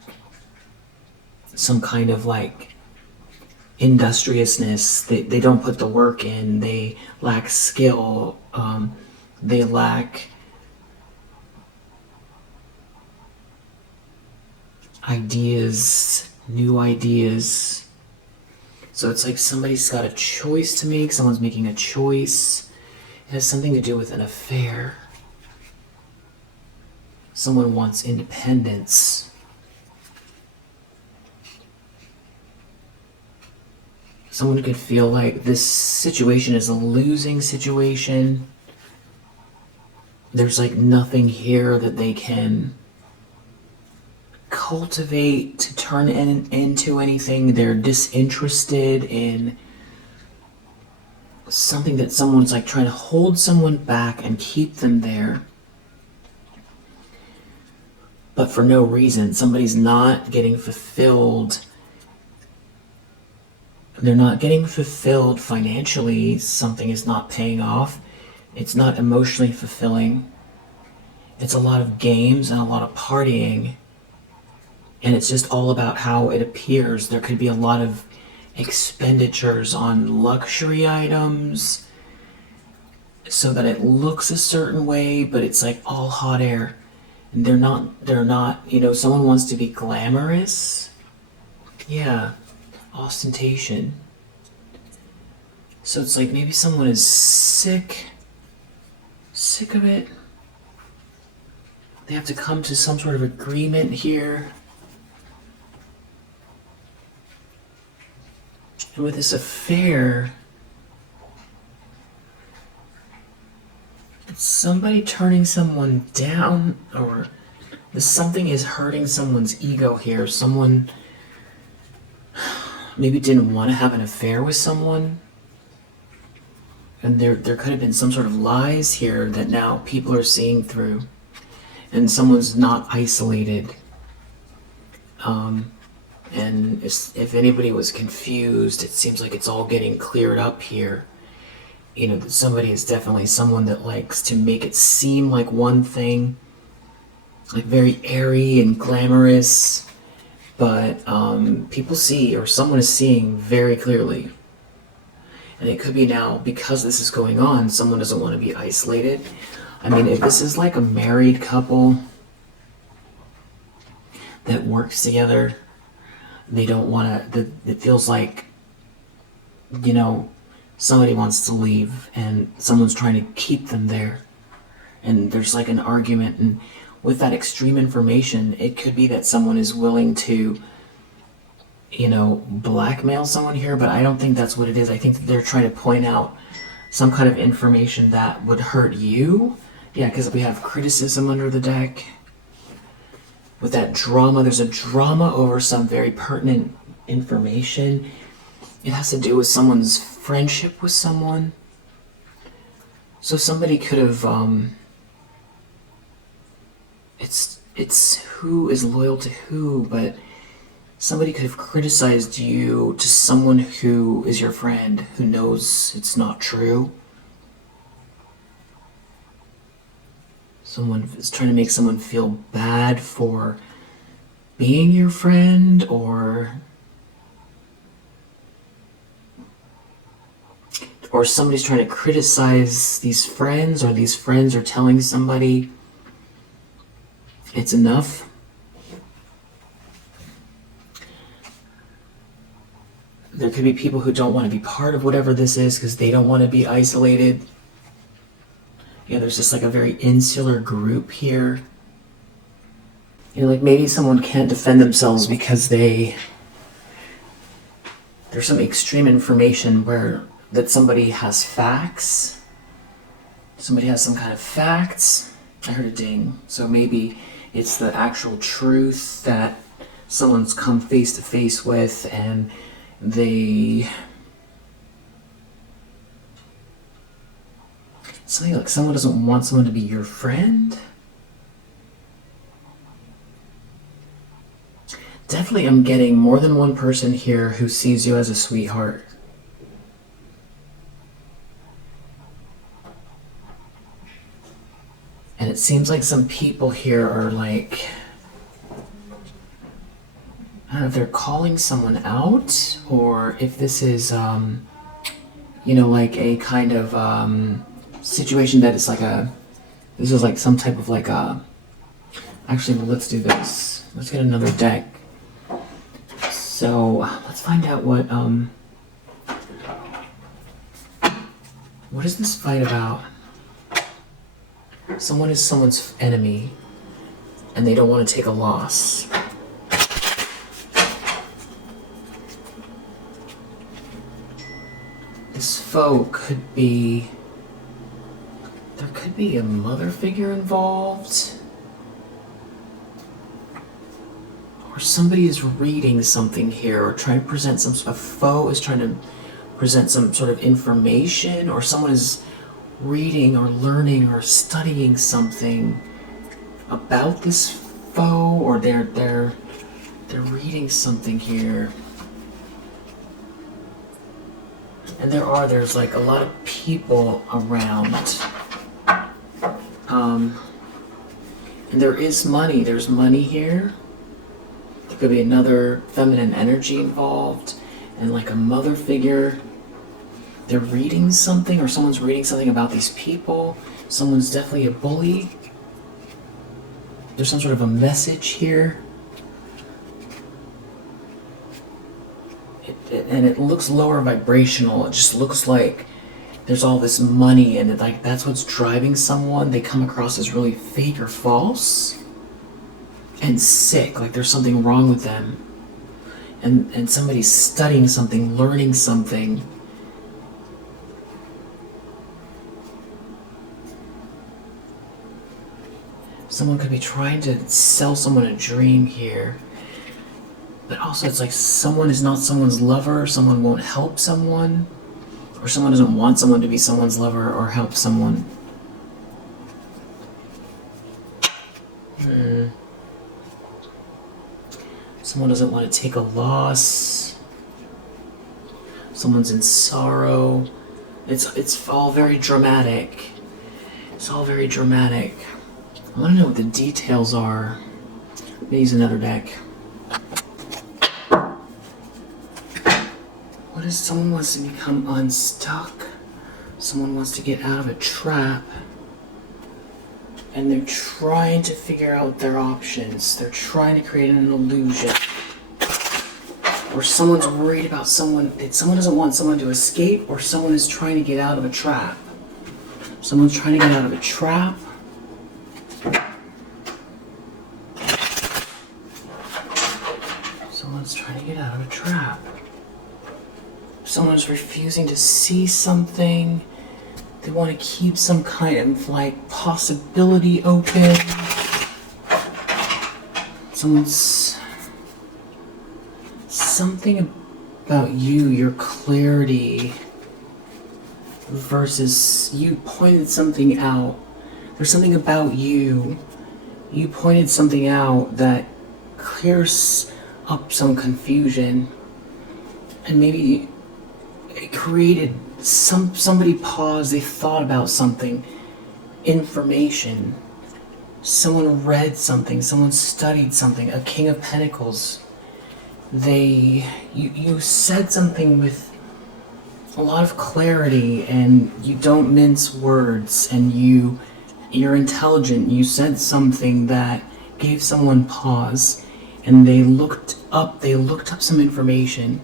some kind of like industriousness. They don't put the work in. They lack skill. They lack ideas, new ideas. So it's like somebody's got a choice to make. Someone's making a choice. It has something to do with an affair. Someone wants independence. Someone could feel like this situation is a losing situation. There's like nothing here that they can cultivate to turn into anything. They're disinterested in something that someone's like trying to hold someone back and keep them there. But for no reason. Somebody's not getting fulfilled. They're not getting fulfilled financially. Something is not paying off. It's not emotionally fulfilling. It's a lot of games and a lot of partying. And it's just all about how it appears. There could be a lot of expenditures on luxury items so that it looks a certain way, but it's like all hot air. And they're not, someone wants to be glamorous. Yeah, ostentation. So it's like maybe someone is sick of it. They have to come to some sort of agreement here. And with this affair, it's somebody turning someone down, or something is hurting someone's ego here. Someone maybe didn't want to have an affair with someone. And there could have been some sort of lies here that now people are seeing through. And someone's not isolated. And if anybody was confused, it seems like it's all getting cleared up here. That somebody is definitely someone that likes to make it seem like one thing, like very airy and glamorous, but people see, or someone is seeing very clearly. And it could be now, because this is going on, someone doesn't want to be isolated. I mean, if this is like a married couple that works together, they don't want to, it feels like, somebody wants to leave and someone's trying to keep them there. And there's like an argument, and with that extreme information, it could be that someone is willing to, blackmail someone here, but I don't think that's what it is. I think that they're trying to point out some kind of information that would hurt you. Yeah, because we have criticism under the deck. With that drama, there's a drama over some very pertinent information. It has to do with someone's friendship with someone. So somebody could have, it's who is loyal to who, but somebody could have criticized you to someone who is your friend, who knows it's not true. Someone is trying to make someone feel bad for being your friend, or somebody's trying to criticize these friends, or these friends are telling somebody it's enough. There could be people who don't want to be part of whatever this is because they don't want to be isolated. Yeah, there's just like a very insular group here. Like maybe someone can't defend themselves because there's some extreme information that somebody has facts. Somebody has some kind of facts. I heard a ding. So maybe it's the actual truth that someone's come face to face with, and something like someone doesn't want someone to be your friend. Definitely I'm getting more than one person here who sees you as a sweetheart. And it seems like some people here are like don't know if they're calling someone out, or if this is, you know, like a kind of situation that is like this is like some type of like actually, well, let's do this. Let's get another deck. So let's find out what is this fight about? Someone is someone's enemy, and they don't want to take a loss. This foe could be... There could be a mother figure involved. Or somebody is reading something here, or trying to present some... A foe is trying to present some sort of information, or someone is reading or learning or studying something about this foe, or they're reading something here. And there's like a lot of people around. And there is money. There's money here. There could be another feminine energy involved, and like a mother figure. They're reading something, or someone's reading something about these people. Someone's definitely a bully. There's some sort of a message here. And it looks lower vibrational. It just looks like there's all this money, and like that's what's driving someone. They come across as really fake or false and sick, like there's something wrong with them. And somebody's studying something, learning something. Someone could be trying to sell someone a dream here. But also it's like someone is not someone's lover, someone won't help someone, or someone doesn't want someone to be someone's lover or help someone. Someone doesn't want to take a loss. Someone's in sorrow. It's all very dramatic. It's all very dramatic. I want to know what the details are. Let me use another deck. What if someone wants to become unstuck? Someone wants to get out of a trap. And they're trying to figure out their options. They're trying to create an illusion. Or someone's worried about someone doesn't want someone to escape, or someone is trying to get out of a trap. Someone's trying to get out of a trap. Someone's trying to get out of a trap. Someone's refusing to see something. They want to keep some kind of like possibility open. Something about you, your clarity, versus you pointed something out. There's something about you. You pointed something out that clears up some confusion, and maybe it created somebody paused, they thought about something, information. Someone read something, someone studied something, a King of Pentacles. You said something with a lot of clarity, and you don't mince words, and you're intelligent. You said something that gave someone pause, and they looked up some information.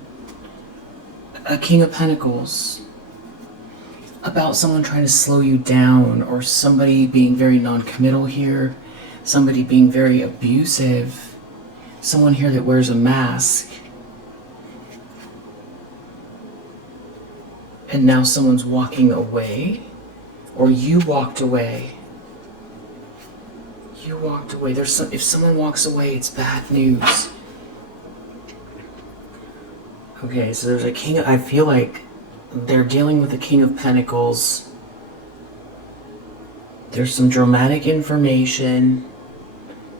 A King of Pentacles. About someone trying to slow you down, or somebody being very non-committal here, somebody being very abusive, someone here that wears a mask, and now someone's walking away, or you walked away. You walked away. If someone walks away, it's bad news. Okay, so there's a king. I feel like they're dealing with the King of Pentacles. There's some dramatic information.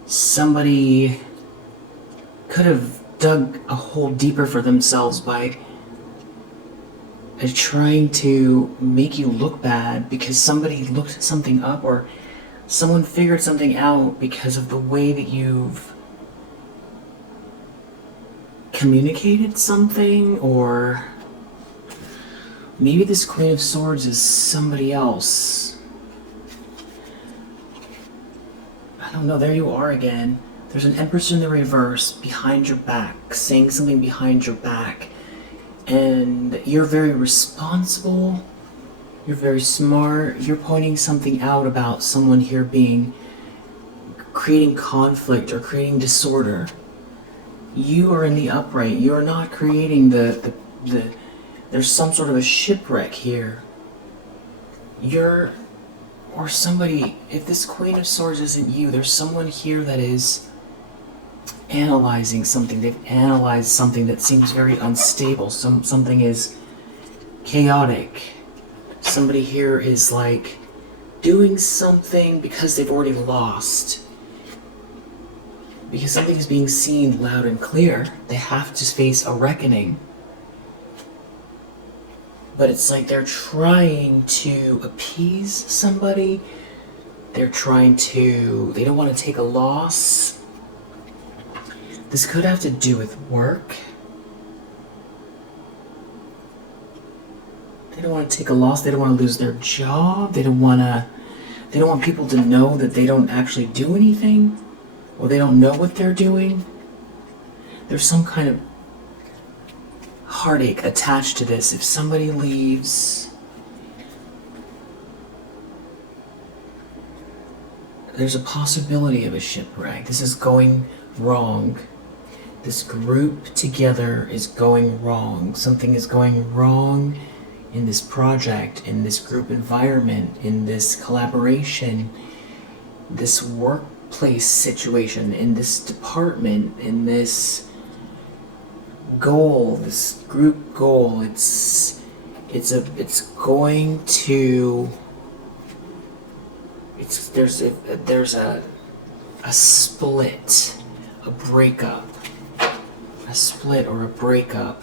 Somebody could have dug a hole deeper for themselves by trying to make you look bad because somebody looked something up, or someone figured something out because of the way that you've communicated something, or maybe this Queen of Swords is somebody else. I don't know, there you are again. There's an Empress in the reverse behind your back, saying something behind your back. And you're very responsible, you're very smart, you're pointing something out about someone here creating conflict or creating disorder. You are in the upright, you're not creating there's some sort of a shipwreck here. Or somebody, if this Queen of Swords isn't you, there's someone here that is analyzing something. They've analyzed something that seems very unstable. Something is chaotic. Somebody here is like doing something because they've already lost. Because something is being seen loud and clear. They have to face a reckoning. But it's like they're trying to appease somebody. They don't want to take a loss. This could have to do with work. They don't want to take a loss. They don't want to lose their job. They don't want people to know that they don't actually do anything, or they don't know what they're doing. There's some kind of heartache attached to this. If somebody leaves, there's a possibility of a shipwreck. This is going wrong. This group together is going wrong. Something is going wrong in this project, in this group environment, in this collaboration, this workplace situation, in this department, in this goal, this group goal. There's a split, a breakup, a split or a breakup.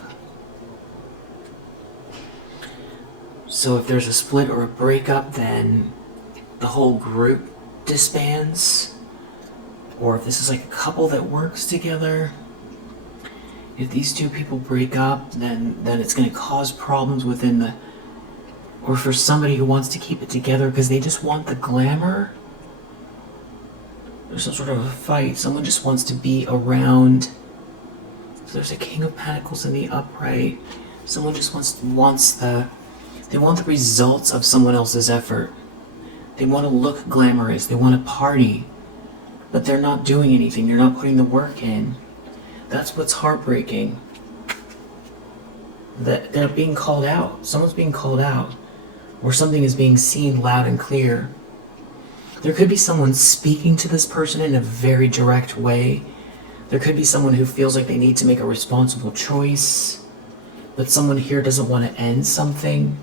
So if there's a split or a breakup, then the whole group disbands. Or if this is like a couple that works together, if these two people break up, then it's going to cause problems within the... Or for somebody who wants to keep it together because they just want the glamour. There's some sort of a fight. Someone just wants to be around. So there's a King of Pentacles in the upright. Someone just they want the results of someone else's effort. They want to look glamorous. They want to party. But they're not doing anything. They're not putting the work in. That's what's heartbreaking. That they're being called out. Someone's being called out. Or something is being seen loud and clear. There could be someone speaking to this person in a very direct way. There could be someone who feels like they need to make a responsible choice. But someone here doesn't want to end something.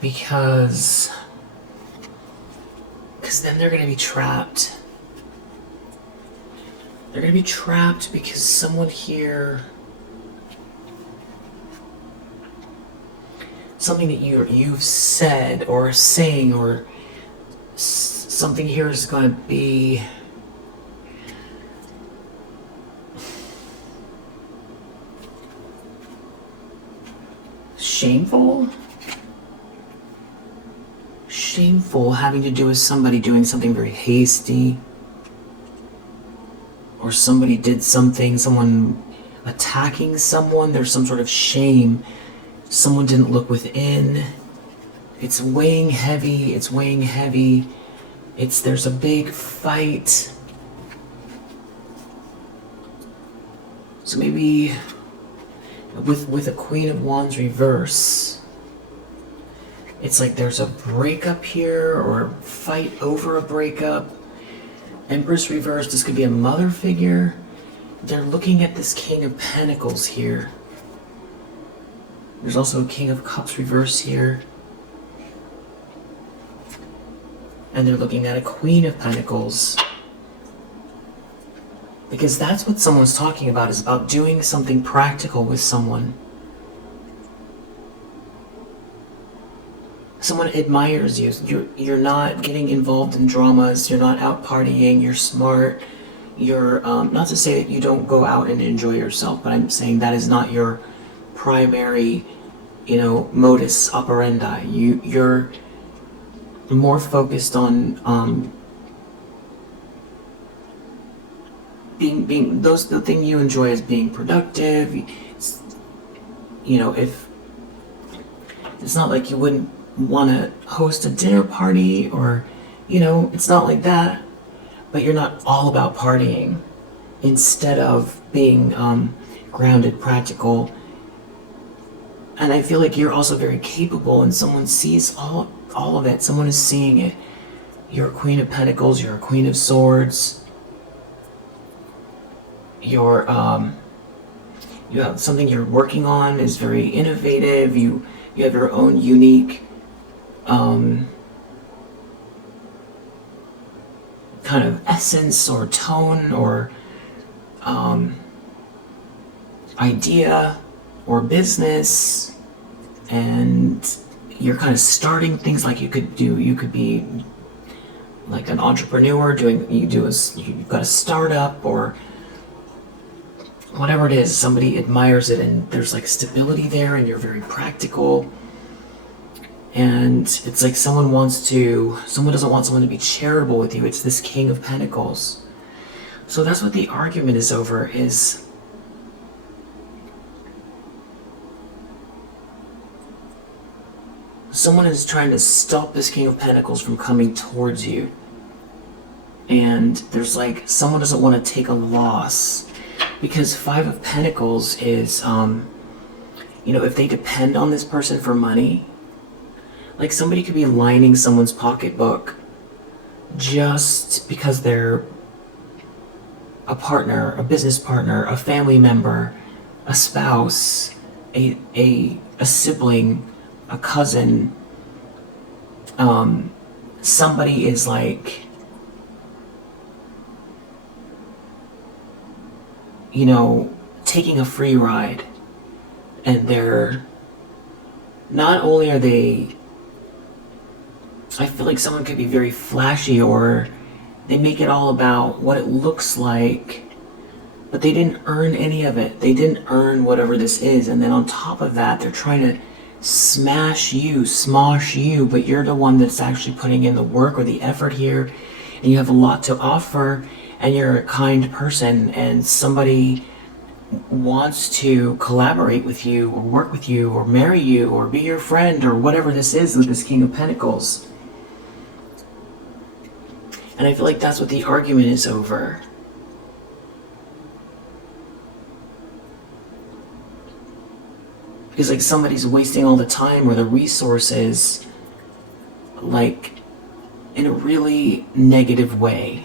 Because then they're going to be trapped. They're going to be trapped because someone here... Something that you've said or saying or something here is going to be... Shameful? Shameful, having to do with somebody doing something very hasty. Or somebody did something, someone attacking someone. There's some sort of shame. Someone didn't look within. It's weighing heavy, it's weighing heavy. There's a big fight. So maybe with a Queen of Wands reverse, it's like there's a breakup here or a fight over a breakup. Empress reverse, this could be a mother figure. They're looking at this King of Pentacles here. There's also a King of Cups reverse here. And they're looking at a Queen of Pentacles. Because that's what someone's talking about, is about doing something practical with someone. Someone admires you. You're not getting involved in dramas. You're not out partying. You're smart. you're, not to say that you don't go out and enjoy yourself, but I'm saying that is not your primary, modus operandi. You're more focused on, the thing you enjoy is being productive. If it's not like you wouldn't want to host a dinner party, or it's not like that, but you're not all about partying instead of being grounded, practical. And I feel like you're also very capable, and someone sees all of it. Someone is seeing it. You're a Queen of Pentacles, you're a Queen of Swords. You have something you're working on is very innovative. You have your own unique kind of essence or tone or idea or business, and you're kind of starting things. Like you could be like an entrepreneur you've got a startup or whatever it is. Somebody admires it, and there's like stability there, and you're very practical. And it's like someone doesn't want someone to be charitable with you. It's this King of Pentacles. So that's what the argument is over, is someone is trying to stop this King of Pentacles from coming towards you. And there's like, someone doesn't want to take a loss. Because Five of Pentacles is, if they depend on this person for money, like somebody could be lining someone's pocketbook just because they're a partner, a business partner, a family member, a spouse, a sibling, a cousin. Somebody is like, taking a free ride, and they're not only are they, I feel like someone could be very flashy, or they make it all about what it looks like, but they didn't earn any of it. They didn't earn whatever this is, and then on top of that, they're trying to smosh you, but you're the one that's actually putting in the work or the effort here, and you have a lot to offer, and you're a kind person, and somebody wants to collaborate with you or work with you or marry you or be your friend or whatever this is with this King of Pentacles. And I feel like that's what the argument is over. Because like somebody's wasting all the time or the resources, like in a really negative way.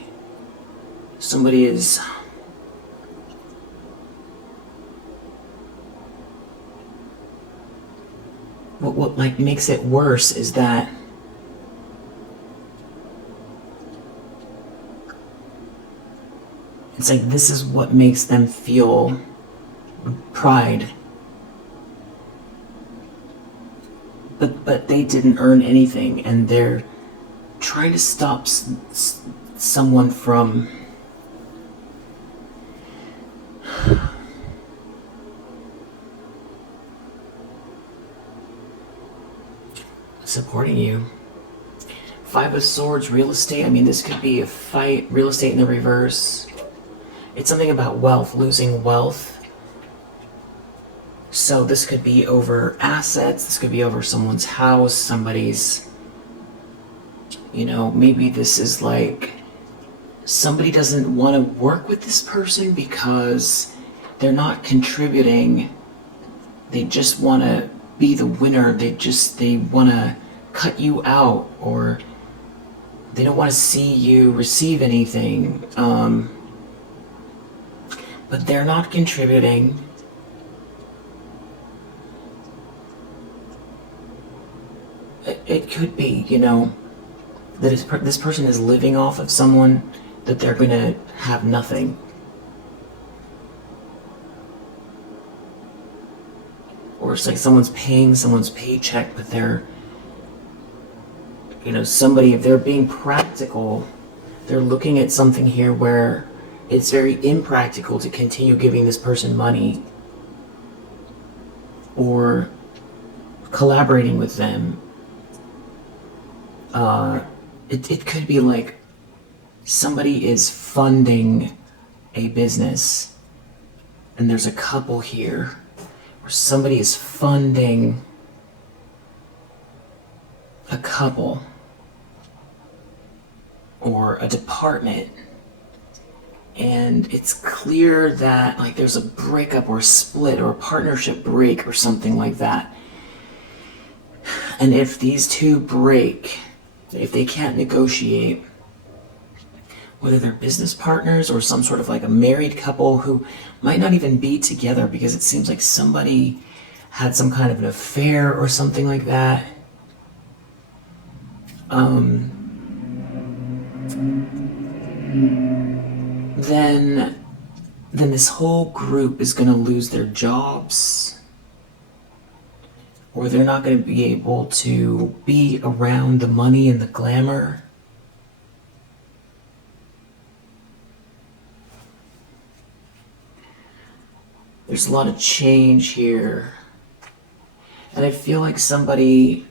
Somebody is what like makes it worse is that it's like this is what makes them feel pride. But they didn't earn anything, and they're trying to stop someone from supporting you. Five of Swords, real estate. I mean, this could be a fight. Real estate in the reverse. It's something about wealth, losing wealth. So this could be over assets. This could be over someone's house, somebody's, maybe this is like somebody doesn't want to work with this person because they're not contributing. They just want to be the winner. They want to cut you out, or they don't want to see you receive anything. But they're not contributing. It could be, that this person is living off of someone, that they're going to have nothing. Or it's like someone's paying someone's paycheck, but they're, somebody, if they're being practical, they're looking at something here where it's very impractical to continue giving this person money or collaborating with them. It could be like somebody is funding a business, and there's a couple here where somebody is funding a couple or a department, and it's clear that like there's a breakup or a split or a partnership break or something like that. And if these two break, if they can't negotiate, whether they're business partners or some sort of like a married couple who might not even be together because it seems like somebody had some kind of an affair or something like that. Then this whole group is going to lose their jobs, or they're not going to be able to be around the money and the glamour. There's a lot of change here. And I feel like somebody,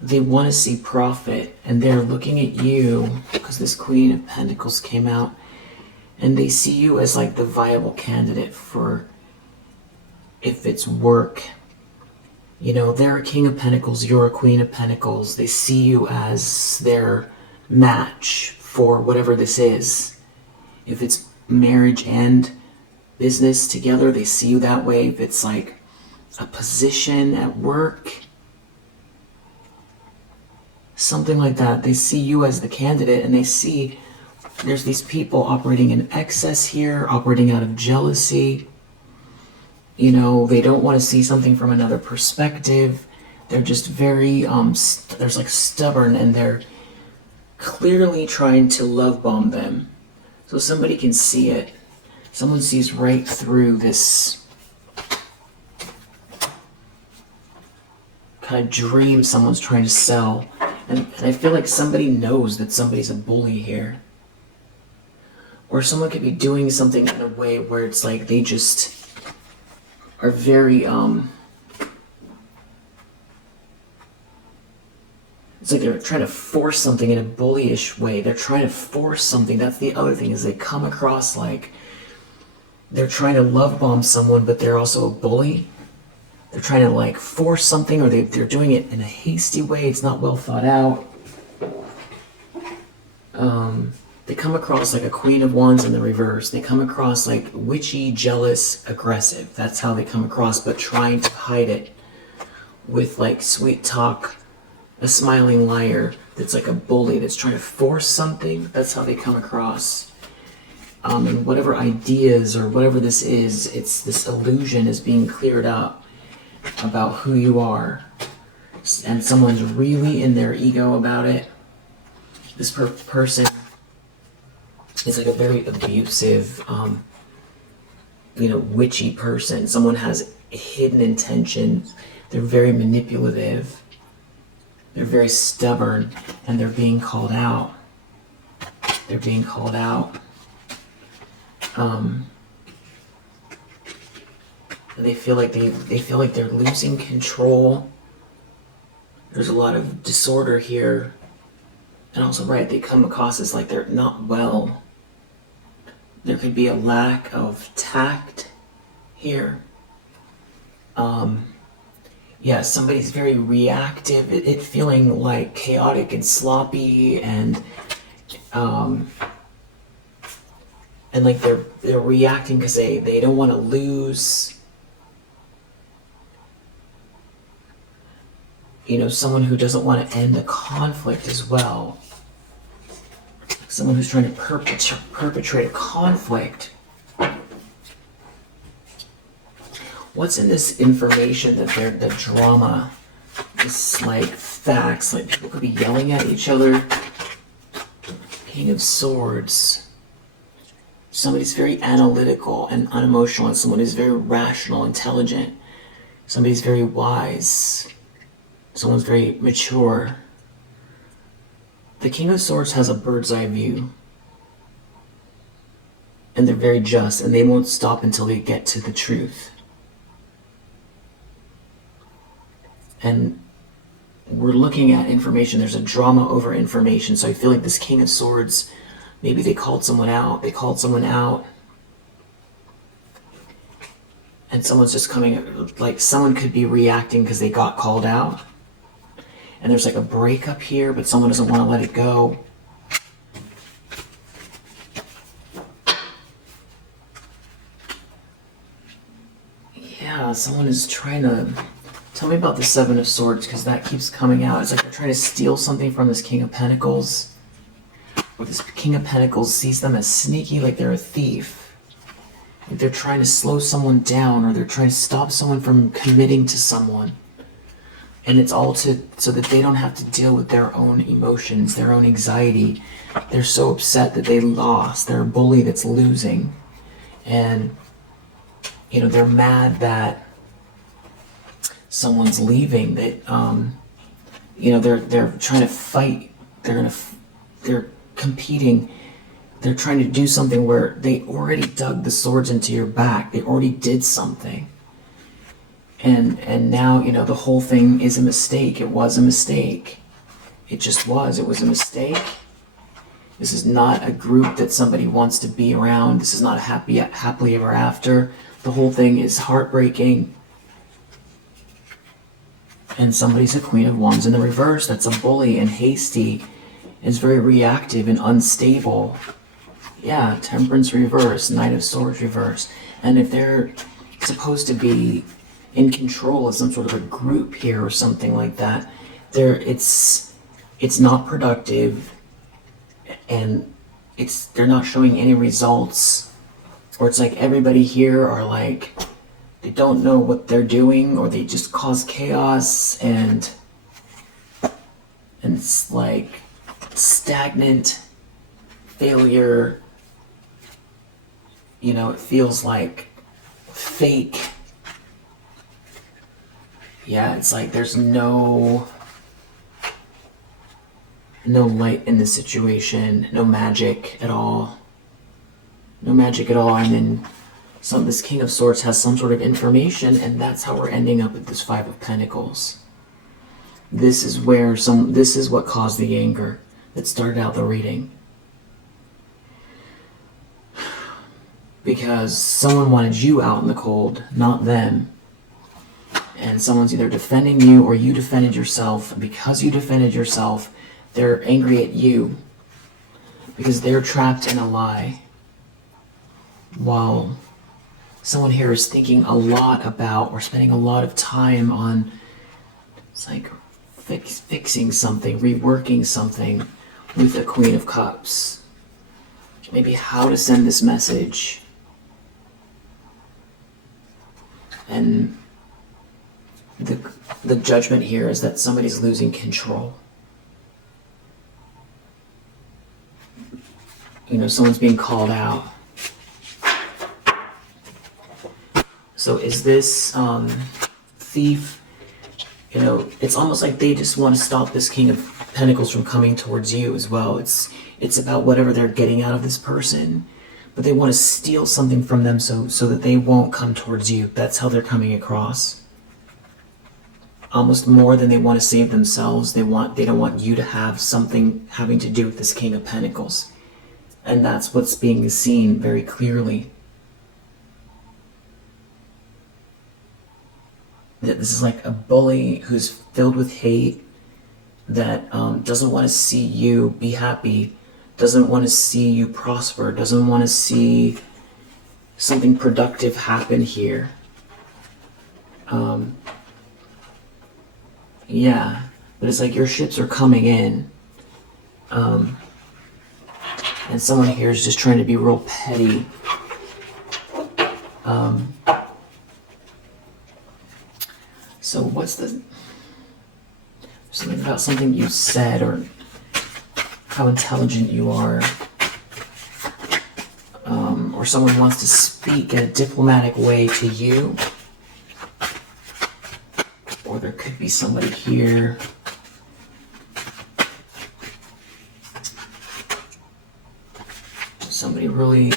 they want to see profit, and they're looking at you, because this Queen of Pentacles came out, and they see you as like the viable candidate for, if it's work. You know, they're a King of Pentacles, you're a Queen of Pentacles. They see you as their match for whatever this is. If it's marriage and business together, they see you that way. If it's like a position at work, something like that, they see you as the candidate, and they see there's these people operating in excess here, operating out of jealousy. You know, they don't want to see something from another perspective. They're just very, there's like stubborn, and they're clearly trying to love bomb them. So somebody can see it. Someone sees right through this kind of dream someone's trying to sell. And I feel like somebody knows that somebody's a bully here. Or someone could be doing something in a way where it's like they just are very, it's like they're trying to force something in a bullyish way. They're trying to force something. That's the other thing, is they come across like they're trying to love bomb someone, but they're also a bully. They're trying to like force something, or they're doing it in a hasty way. It's not well thought out. They come across like a Queen of Wands in the reverse. They come across like witchy, jealous, aggressive. That's how they come across, but trying to hide it with like sweet talk, a smiling liar that's like a bully that's trying to force something. That's how they come across. And whatever ideas or whatever this is, it's this illusion is being cleared up about who you are. And someone's really in their ego about it. This person is like a very abusive, witchy person. Someone has hidden intentions. They're very manipulative. They're very stubborn, and they're being called out. They're being called out. They feel like they're losing control. There's a lot of disorder here. And also, right, they come across as like they're not well. There could be a lack of tact here. Somebody's very reactive. It feeling like chaotic and sloppy, and like they're reacting because they don't want to lose. Someone who doesn't want to end the conflict as well. Someone who's trying to perpetrate a conflict. What's in this information that the drama, this like facts, like people could be yelling at each other. King of Swords. Somebody's very analytical and unemotional, and someone who's very rational, intelligent. Somebody's very wise. Someone's very mature. The King of Swords has a bird's eye view. and they're very just, and they won't stop until they get to the truth. And we're looking at information. There's a drama over information. So I feel like this King of Swords, maybe they called someone out. They called someone out. And someone's just coming, like someone could be reacting because they got called out. And there's like a breakup here, but someone doesn't want to let it go. Yeah, someone is trying to... Tell me about the Seven of Swords, because that keeps coming out. It's like they're trying to steal something from this King of Pentacles. Or this King of Pentacles sees them as sneaky, like they're a thief. Like they're trying to slow someone down, or they're trying to stop someone from committing to someone. And it's all so that they don't have to deal with their own emotions, their own anxiety. They're so upset that they lost. They're a bully that's losing. And, you know, they're mad that someone's leaving, that you know, they're trying to fight, they're competing, they're trying to do something where they already dug the swords into your back, they already did something, and now, you know, the whole thing is a mistake. It was a mistake. It just was. It was a mistake. This is not a group that somebody wants to be around. This is not a happily ever after. The whole thing is heartbreaking. And somebody's a Queen of Wands in the reverse. That's a bully and hasty. Is very reactive and unstable. Yeah, Temperance reverse, Knight of Swords reverse. And if they're supposed to be in control of some sort of a group here or something like that, it's not productive, and they're not showing any results. Or it's like everybody here are like, they don't know what they're doing, or they just cause chaos, and it's like stagnant failure. You know, it feels like fake. Yeah, it's like there's no light in this situation, no magic at all. No magic at all. And then this King of Swords has some sort of information, and that's how we're ending up at this Five of Pentacles. This is what caused the anger that started out the reading. Because someone wanted you out in the cold, not them. And someone's either defending you or you defended yourself. And because you defended yourself, they're angry at you because they're trapped in a lie. While someone here is thinking a lot about, or spending a lot of time on, it's like fixing something, reworking something with the Queen of Cups. Maybe how to send this message. And the judgment here is that somebody's losing control. You know, someone's being called out. So is this thief, you know, it's almost like they just want to stop this King of Pentacles from coming towards you as well. It's about whatever they're getting out of this person, but they want to steal something from them so that they won't come towards you. That's how they're coming across. Almost more than they want to save themselves. They don't want you to have something having to do with this King of Pentacles. And that's what's being seen very clearly. That this is like a bully who's filled with hate, that doesn't want to see you be happy, doesn't want to see you prosper, doesn't want to see something productive happen here. Yeah, but it's like your ships are coming in. And someone here is just trying to be real petty. So what's something about something you said, or how intelligent you are, or someone wants to speak in a diplomatic way to you, or there could be somebody here somebody really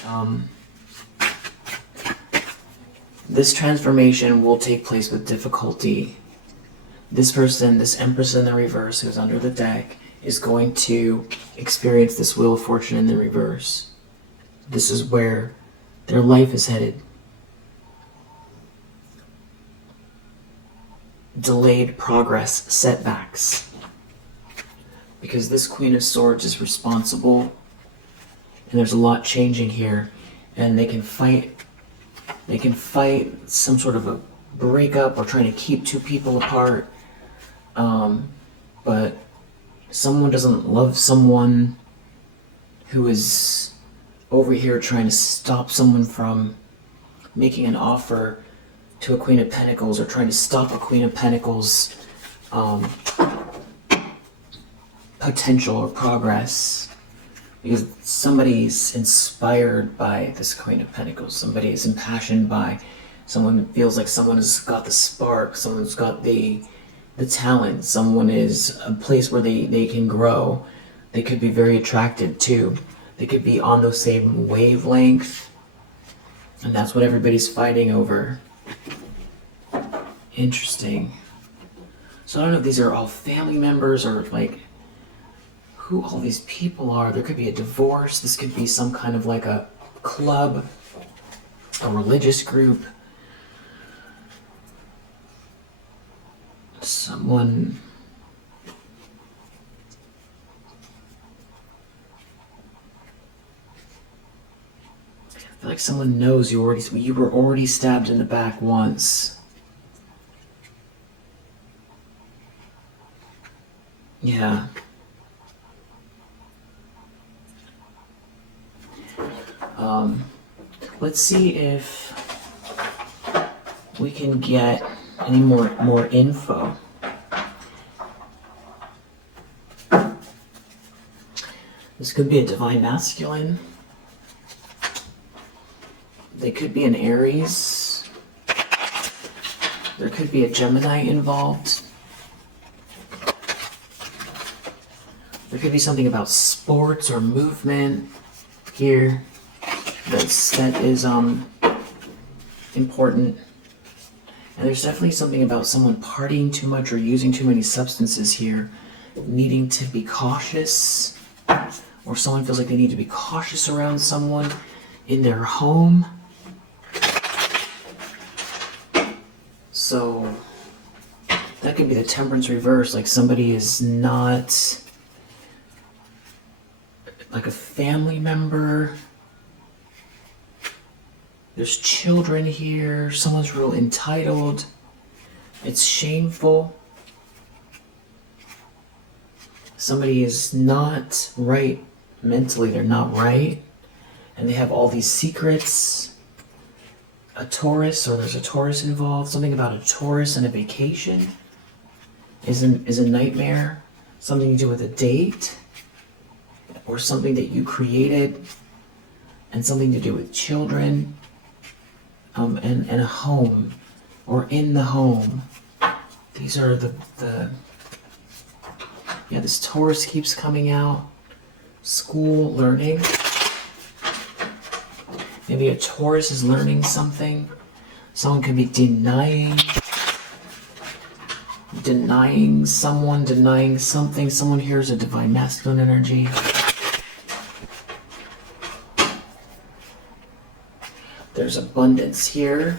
This transformation will take place with difficulty. This person, this Empress in the reverse who's under the deck, is going to experience this Wheel of Fortune in the reverse. This is where their life is headed. Delayed progress, setbacks. Because this Queen of Swords is responsible, and there's a lot changing here, and they can fight some sort of a breakup or trying to keep two people apart. But someone doesn't love someone who is over here trying to stop someone from making an offer to a Queen of Pentacles, or trying to stop a Queen of Pentacles potential or progress, because somebody's inspired by this Queen of Pentacles. Somebody is impassioned by someone. Feels like someone has got the spark, someone's got the talent, someone is a place where they can grow. They could be very attracted to. They could be on the same wavelength, and that's what everybody's fighting over. Interesting. So I don't know if these are all family members or like who all these people are. There could be a divorce. This could be some kind of like a club, a religious group. Someone... I feel like someone knows you were already stabbed in the back once. Yeah. Let's see if we can get any more info. This could be a divine masculine. They could be an Aries. There could be a Gemini involved. There could be something about sports or movement here that is important. And there's definitely something about someone partying too much or using too many substances here, needing to be cautious, or someone feels like they need to be cautious around someone in their home. So that could be the Temperance reverse, like somebody is not like a family member. There's children here. Someone's real entitled. It's shameful. Somebody is not right mentally. They're not right. And they have all these secrets. A Taurus, or there's a Taurus involved. Something about a Taurus and a vacation is a nightmare. Something to do with a date, or something that you created, and something to do with children, and a home, or in the home. These are yeah, this Taurus keeps coming out. School, learning. Maybe a Taurus is learning something. Someone could be denying someone, denying something. Someone here is a divine masculine energy. There's abundance here.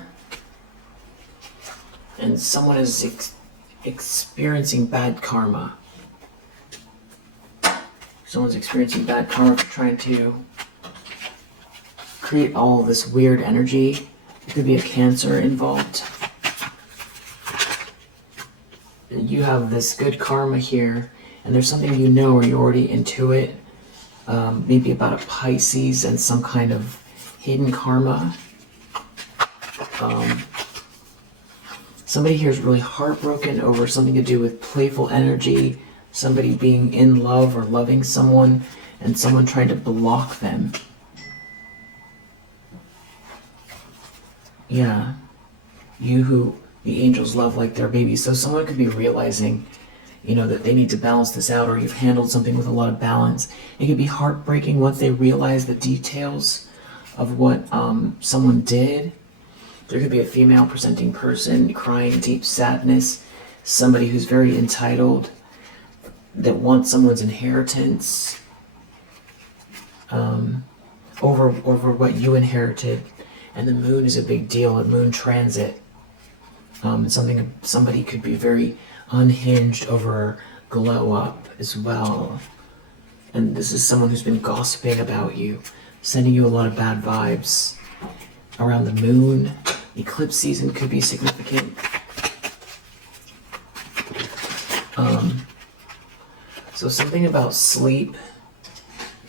And someone is experiencing bad karma. Someone's experiencing bad karma for trying to create all this weird energy. There could be a Cancer involved. You have this good karma here, and there's something you know, or you're already into it. Maybe about a Pisces and some kind of hidden karma. Somebody here is really heartbroken over something to do with playful energy, somebody being in love or loving someone, and someone trying to block them. Yeah, you who the angels love like their babies. So someone could be realizing, that they need to balance this out, or you've handled something with a lot of balance. It could be heartbreaking once they realize the details of what someone did. There could be a female presenting person crying deep sadness, somebody who's very entitled, that wants someone's inheritance over what you inherited. And the moon is a big deal, a moon transit. Somebody could be very unhinged over glow up as well. And this is someone who's been gossiping about you, sending you a lot of bad vibes. Around the moon, eclipse season could be significant. So something about sleep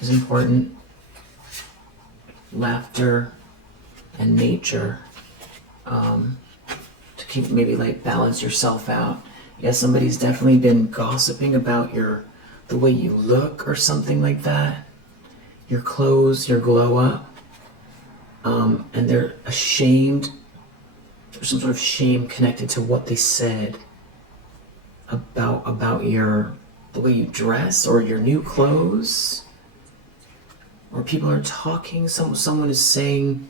is important. Laughter and nature, to keep maybe like balance yourself out. Yeah, somebody's definitely been gossiping about the way you look or something like that. Your clothes, your glow up. And they're ashamed. There's some sort of shame connected to what they said about the way you dress or your new clothes. Or people are talking, someone is saying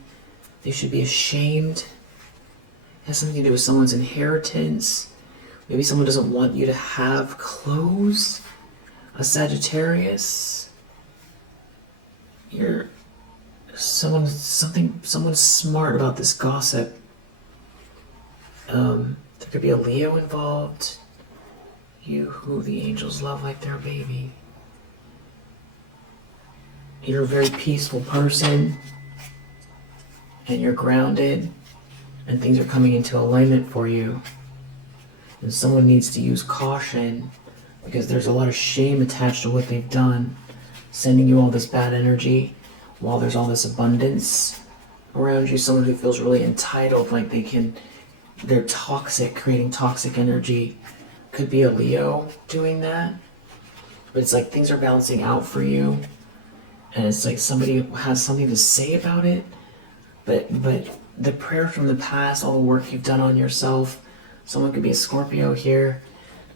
they should be ashamed. It has something to do with someone's inheritance. Maybe someone doesn't want you to have clothes. A Sagittarius. Someone's smart about this gossip. There could be a Leo involved. You who the angels love like their baby. You're a very peaceful person, and you're grounded, and things are coming into alignment for you. And someone needs to use caution because there's a lot of shame attached to what they've done, sending you all this bad energy while there's all this abundance around you. Someone who feels really entitled, like they're toxic, creating toxic energy. Could be a Leo doing that, but it's like things are balancing out for you. And it's like somebody has something to say about it, but the prayer from the past, all the work you've done on yourself, someone could be a Scorpio here.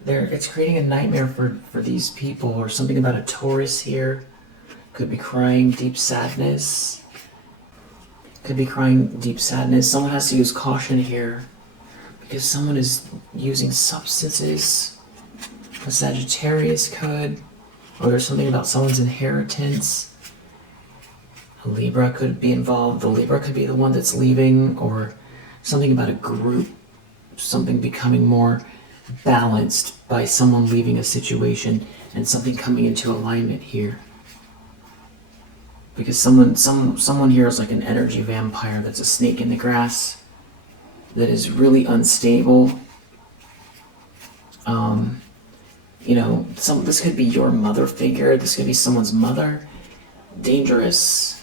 It's creating a nightmare for these people, or something about a Taurus here. Could be crying deep sadness. Someone has to use caution here because someone is using substances. A Sagittarius could, or there's something about someone's inheritance. A Libra could be involved. The Libra could be the one that's leaving, or something about a group, something becoming more balanced by someone leaving a situation and something coming into alignment here. Because someone here is like an energy vampire that's a snake in the grass that is really unstable. This could be your mother figure. This could be someone's mother. Dangerous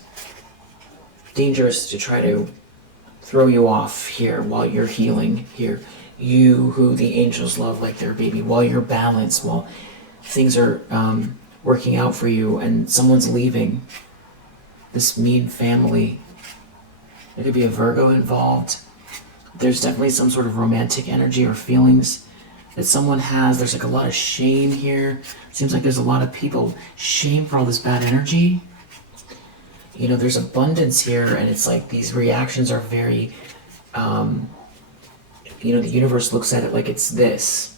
to try to throw you off here while you're healing here. You who the angels love like their baby, while you're balanced, while things are working out for you, and someone's leaving this mean family. There could be a Virgo involved. There's definitely some sort of romantic energy or feelings that someone has. There's like a lot of shame here. Seems like there's a lot of people shame for all this bad energy. There's abundance here, and it's like these reactions are very, the universe looks at it like it's this.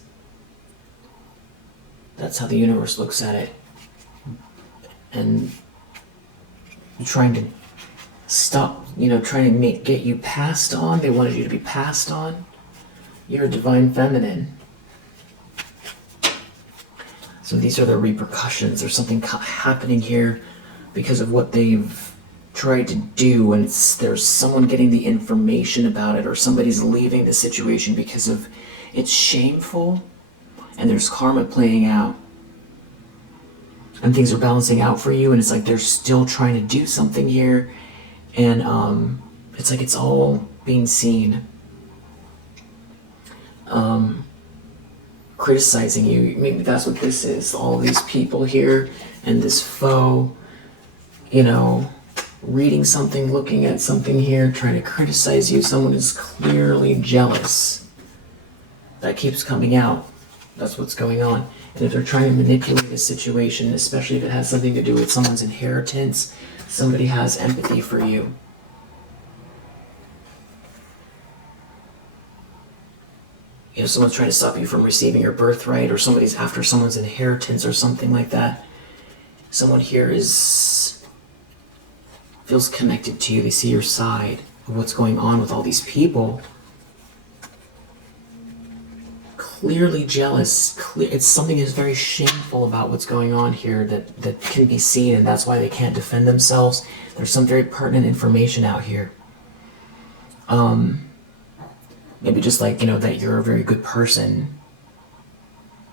That's how the universe looks at it. And trying to stop, trying to get you passed on. They wanted you to be passed on. You're a divine feminine. So these are the repercussions. There's something happening here because of what they've tried to do, and there's someone getting the information about it, or somebody's leaving the situation because of it's shameful, and there's karma playing out, and things are balancing out for you, and it's like they're still trying to do something here, and it's like it's all being seen. Criticizing you. Maybe that's what this is. All these people here and this foe, reading something, looking at something here, trying to criticize you. Someone is clearly jealous. That keeps coming out. That's what's going on. And if they're trying to manipulate a situation, especially if it has something to do with someone's inheritance, somebody has empathy for you. someone's trying to stop you from receiving your birthright, or somebody's after someone's inheritance or something like that. Someone here feels connected to you. They see your side of what's going on with all these people. Clearly jealous. It's something that's very shameful about what's going on here that can be seen, and that's why they can't defend themselves. There's some very pertinent information out here. Maybe just like, that you're a very good person,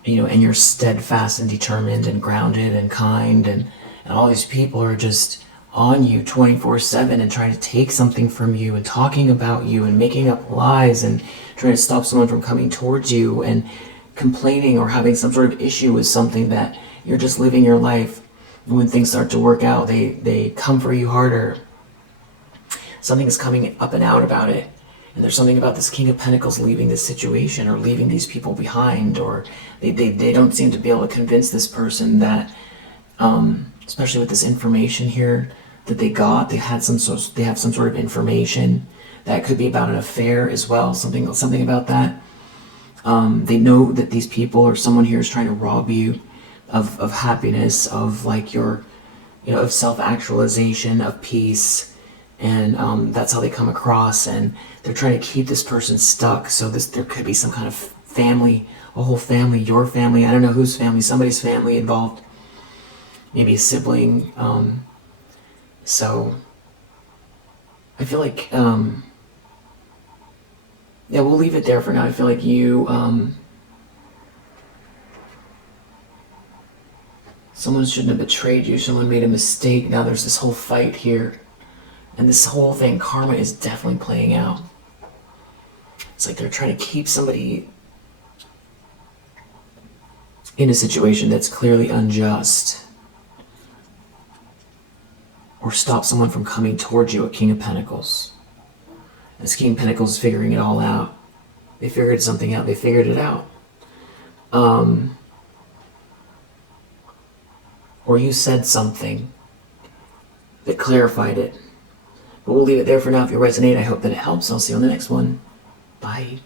and you're steadfast and determined and grounded and kind, and all these people are just on you 24/7 and trying to take something from you and talking about you and making up lies and trying to stop someone from coming towards you and complaining or having some sort of issue with something that you're just living your life. And when things start to work out, they come for you harder. Something is coming up and out about it. And there's something about this King of Pentacles leaving this situation or leaving these people behind, or they don't seem to be able to convince this person that, especially with this information here that they got, they have some sort of information that could be about an affair as well, something about that. They know that these people or someone here is trying to rob you of happiness, of like your, of self-actualization, of peace. And that's how they come across, and they're trying to keep this person stuck. So there could be some kind of family, a whole family, your family, I don't know whose family, somebody's family involved, maybe a sibling. So I feel like, yeah, we'll leave it there for now. I feel like someone shouldn't have betrayed you. Someone made a mistake. Now there's this whole fight here. And this whole thing, karma is definitely playing out. It's like they're trying to keep somebody in a situation that's clearly unjust, or stop someone from coming towards you, a King of Pentacles. This King of Pentacles is figuring it all out. They figured something out. They figured it out. Or you said something that clarified it. But we'll leave it there for now. If you resonate, I hope that it helps. I'll see you on the next one. Bye.